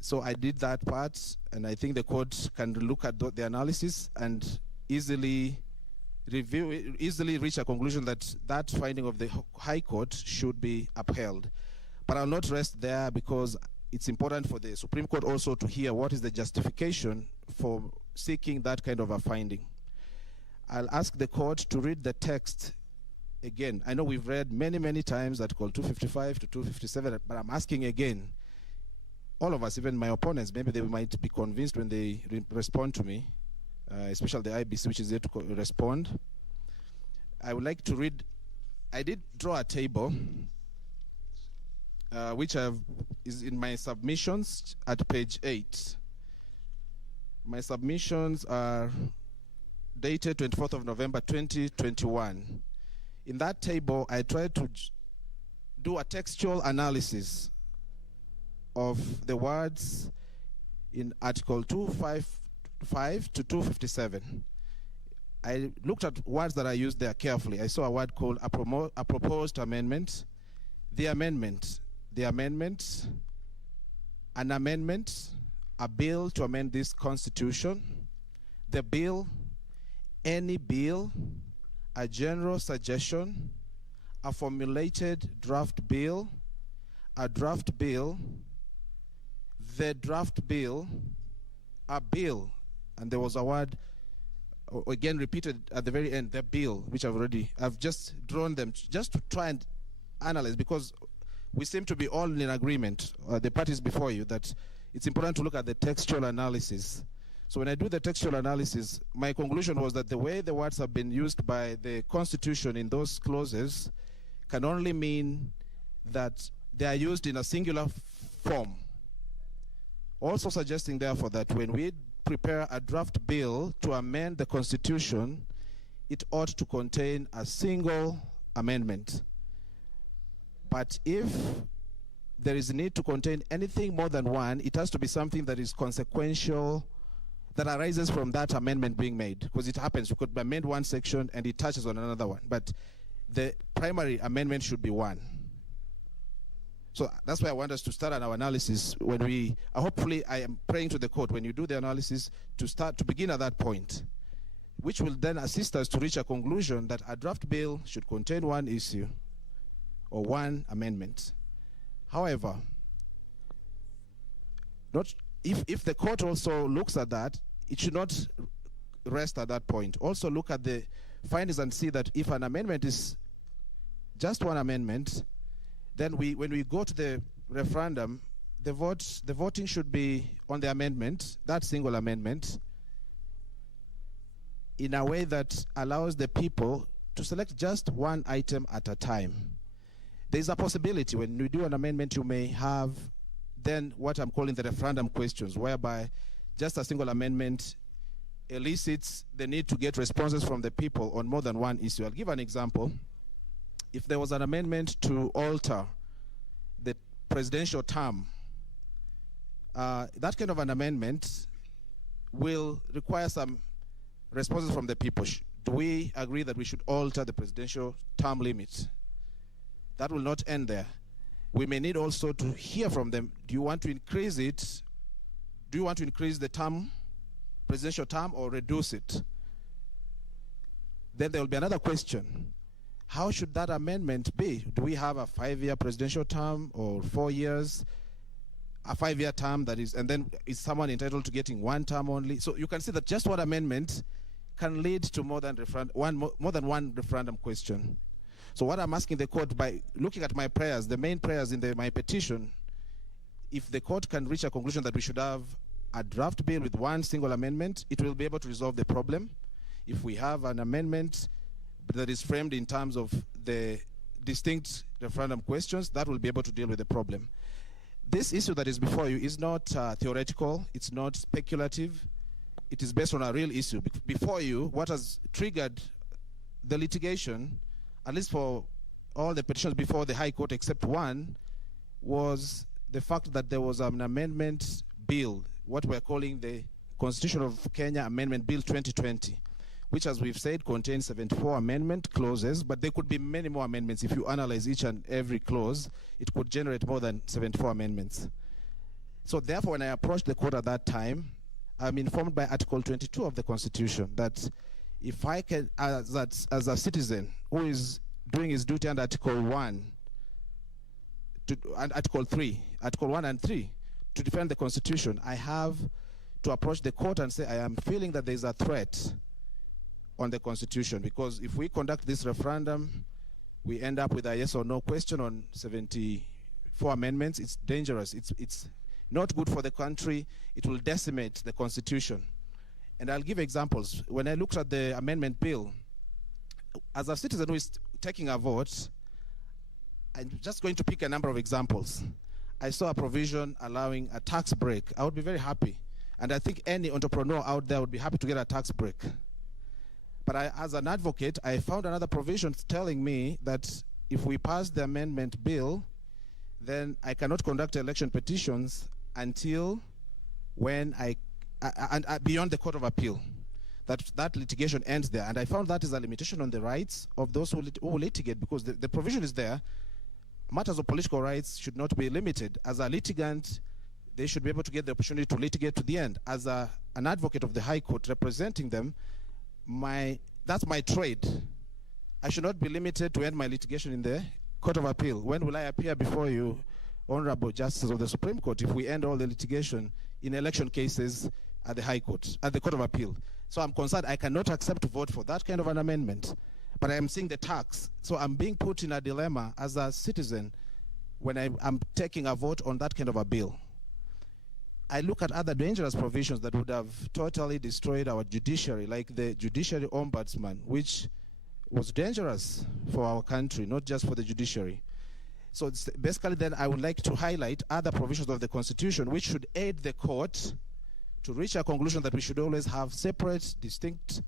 So I did that part, and I think the court can look at the analysis and easily reach a conclusion that that finding of the High Court should be upheld. But I'll not rest there, because it's important for the Supreme Court also to hear what is the justification for seeking that kind of a finding. I'll ask the court to read the text again. I know we've read many, many times Article 255 to 257, but I'm asking again. All of us, even my opponents, maybe they might be convinced when they respond to me, especially the IBC, which is there to respond. I would like to read. I did draw a table which is in my submissions at page 8. My submissions are dated 24th of November 2021. In that table, I tried to do a textual analysis of the words in Article 255 to 257. I looked at words that I used there carefully. I saw a word called a proposed amendment, the amendment, an amendment, a bill to amend this constitution, the bill, any bill, a general suggestion, a formulated draft bill, a draft bill, the draft bill, a bill, and there was a word again repeated at the very end, the bill, which I've just drawn them just to try and analyze, because we seem to be all in agreement, the parties before you, that it's important to look at the textual analysis. So when I do the textual analysis, my conclusion was that the way the words have been used by the Constitution in those clauses can only mean that they are used in a singular form. Also suggesting, therefore, that when we prepare a draft bill to amend the Constitution, it ought to contain a single amendment. But if there is a need to contain anything more than one, it has to be something that is consequential, that arises from that amendment being made. Because it happens, you could amend one section and it touches on another one. But the primary amendment should be one. So that's why I want us to start on our analysis when we, hopefully I am praying to the court, when you do the analysis, to begin at that point, which will then assist us to reach a conclusion that a draft bill should contain one issue or one amendment. However, if the court also looks at that, it should not rest at that point. Also look at the findings and see that if an amendment is just one amendment, then when we go to the referendum, the voting should be on the amendment, that single amendment, in a way that allows the people to select just one item at a time. There's a possibility when you do an amendment, you may have then what I'm calling the referendum questions, whereby just a single amendment elicits the need to get responses from the people on more than one issue. I'll give an example. If there was an amendment to alter the presidential term, that kind of an amendment will require some responses from the people. do we agree that we should alter the presidential term limit? That will not end there. We may need also to hear from them. Do you want to increase it? Do you want to increase the term, presidential term, or reduce it? Then there will be another question. How should that amendment be? Do we have a 5-year presidential term or 4 years? A 5-year term that is, and then is someone entitled to getting 1 term only? So you can see that just one amendment can lead to more than one referendum question. So what I'm asking the court, by looking at my prayers, the main prayers in my petition, if the court can reach a conclusion that we should have a draft bill with 1 single amendment, it will be able to resolve the problem. If we have an amendment that is framed in terms of the distinct referendum questions, that will be able to deal with the problem. This issue that is before you is not theoretical, it's not speculative, it is based on a real issue. Before you, what has triggered the litigation, at least for all the petitions before the High Court except one, was the fact that there was an amendment bill, what we're calling the Constitution of Kenya Amendment Bill 2020, which, as we've said, contains 74 amendment clauses, but there could be many more amendments. If you analyze each and every clause, it could generate more than 74 amendments. So therefore, when I approached the court at that time, I'm informed by Article 22 of the Constitution that if I can, as a citizen who is doing his duty under Article 1 and Article 3, Article 1 and 3, to defend the Constitution, I have to approach the court and say, I am feeling that there is a threat on the Constitution, because if we conduct this referendum, we end up with a yes or no question on 74 amendments. It's dangerous. It's not good for the country. It will decimate the Constitution. And I'll give examples. When I looked at the amendment bill, as a citizen who is taking a vote, I'm just going to pick a number of examples. I saw a provision allowing a tax break. I would be very happy. And I think any entrepreneur out there would be happy to get a tax break. But as an advocate, I found another provision telling me that if we pass the amendment bill, then I cannot conduct election petitions until when beyond the Court of Appeal. That litigation ends there. And I found that is a limitation on the rights of those who litigate, because the provision is there. Matters of political rights should not be limited. As a litigant, they should be able to get the opportunity to litigate to the end. As an advocate of the High Court representing them, that's my trade. I should not be limited to end my litigation in the Court of Appeal. When will I appear before you, Honorable Justices of the Supreme Court, if we end all the litigation in election cases at the High Court, at the Court of Appeal? So I'm concerned I cannot accept to vote for that kind of an amendment. But I am seeing the tax. So I'm being put in a dilemma as a citizen when I'm taking a vote on that kind of a bill. I look at other dangerous provisions that would have totally destroyed our judiciary, like the judiciary ombudsman, which was dangerous for our country, not just for the judiciary. So basically then I would like to highlight other provisions of the Constitution which should aid the court to reach a conclusion that we should always have separate, distinct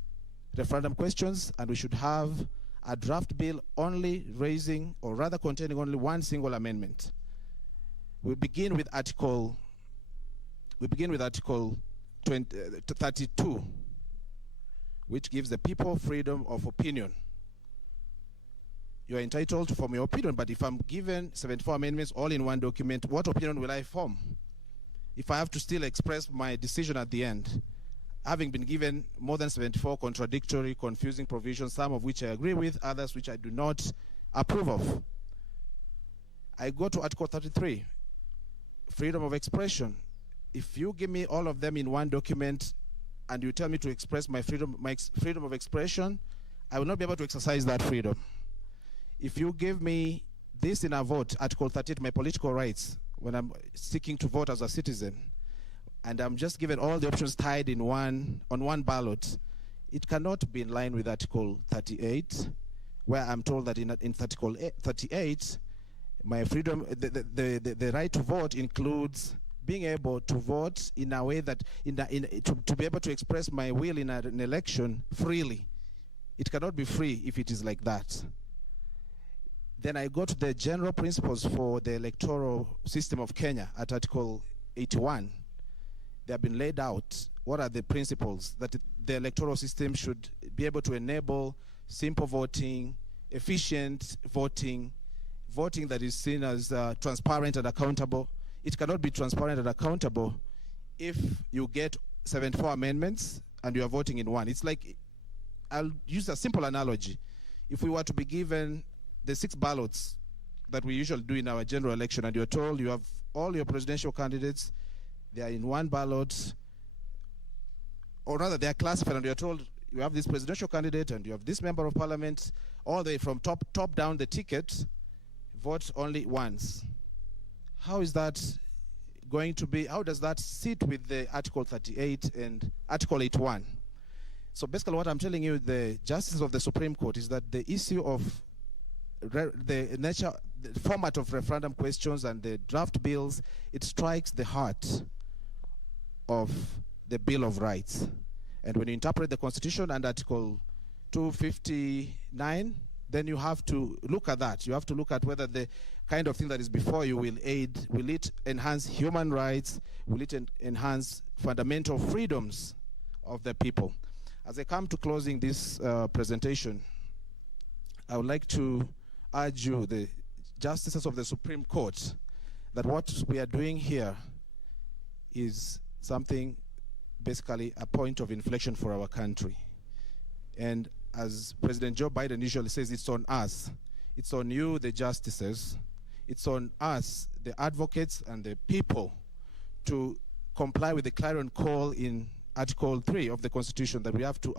referendum questions, and we should have a draft bill only raising, or rather containing only 1 single amendment. We begin with Article 32, which gives the people freedom of opinion. You are entitled to form your opinion, but if I'm given 74 amendments all in one document, what opinion will I form? If I have to still express my decision at the end, having been given more than 74 contradictory, confusing provisions, some of which I agree with, others which I do not approve of. I go to Article 33, freedom of expression. If you give me all of them in one document and you tell me to express my freedom of expression, I will not be able to exercise that freedom. If you give me this in a vote, Article 38, my political rights, when I'm seeking to vote as a citizen, and I'm just given all the options tied in on one ballot, it cannot be in line with Article 38, where I'm told that in Article 38, my freedom, the right to vote includes being able to vote in a way that, to be able to express my will in an election freely. It cannot be free if it is like that. Then I go to the general principles for the electoral system of Kenya at Article 81. They have been laid out. What are the principles? That the electoral system should be able to enable simple voting, efficient voting, voting that is seen as transparent and accountable. It cannot be transparent and accountable if you get 74 amendments and you are voting in one. It's like, I'll use a simple analogy. If we were to be given the 6 ballots that we usually do in our general election, and you're told you have all your presidential candidates, they are in one ballot, or rather they are classified, and you're told you have this presidential candidate and you have this member of parliament, all the way from top down the ticket, vote only once. How is that going to be, how does that sit with the Article 38 and Article 81? So basically what I'm telling you, the justices of the Supreme Court, is that the issue of the format of referendum questions and the draft bills, it strikes the heart of the Bill of Rights. And when you interpret the Constitution and Article 259, then you have to look at that. You have to look at whether the kind of thing that is before you will it enhance human rights, will it enhance fundamental freedoms of the people. As I come to closing this presentation, I would like to urge you, the justices of the Supreme Court, that what we are doing here is something, basically a point of inflection for our country. And as President Joe Biden usually says, it's on us. It's on you, the justices. It's on us, the advocates and the people, to comply with the clarion call in Article 3 of the Constitution, that we have to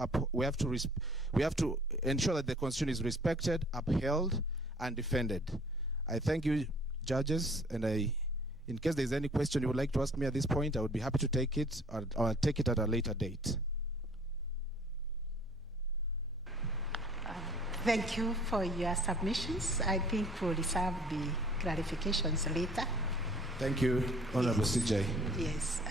ensure that the Constitution is respected, upheld, and defended. I thank you, judges, and in case there's any question you would like to ask me at this point, I would be happy to take it, or I'll take it at a later date. Thank you for your submissions. I think we'll reserve the clarifications later. Thank you, Honorable CJ. Yes.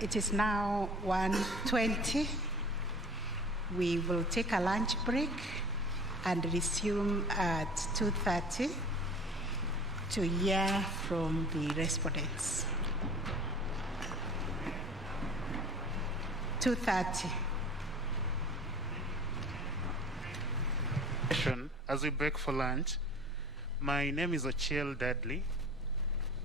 It is now 1:20. We will take a lunch break and resume at 2:30 to hear from the respondents. 2:30. As we break for lunch, my name is Ochiel Dudley.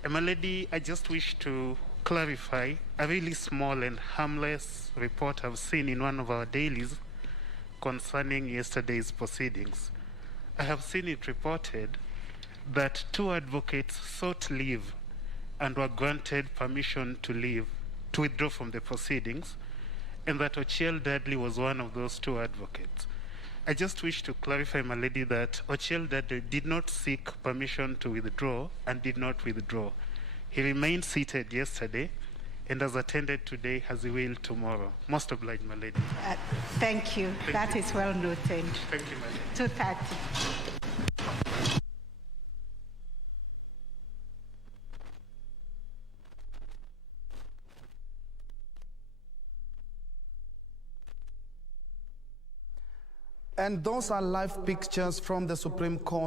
My lady, I just wish to clarify a really small and harmless report I've seen in one of our dailies concerning yesterday's proceedings. I have seen it reported that 2 advocates sought leave and were granted permission to withdraw from the proceedings, and that Ochiel Dudley was one of those 2 advocates. I just wish to clarify, my lady, that Ochiel Dudley did not seek permission to withdraw and did not withdraw. He remained seated yesterday and has attended today as he will tomorrow. Most obliged, my lady. Thank you. That is well noted. Thank you, my lady. 2:30. And those are live pictures from the Supreme Court.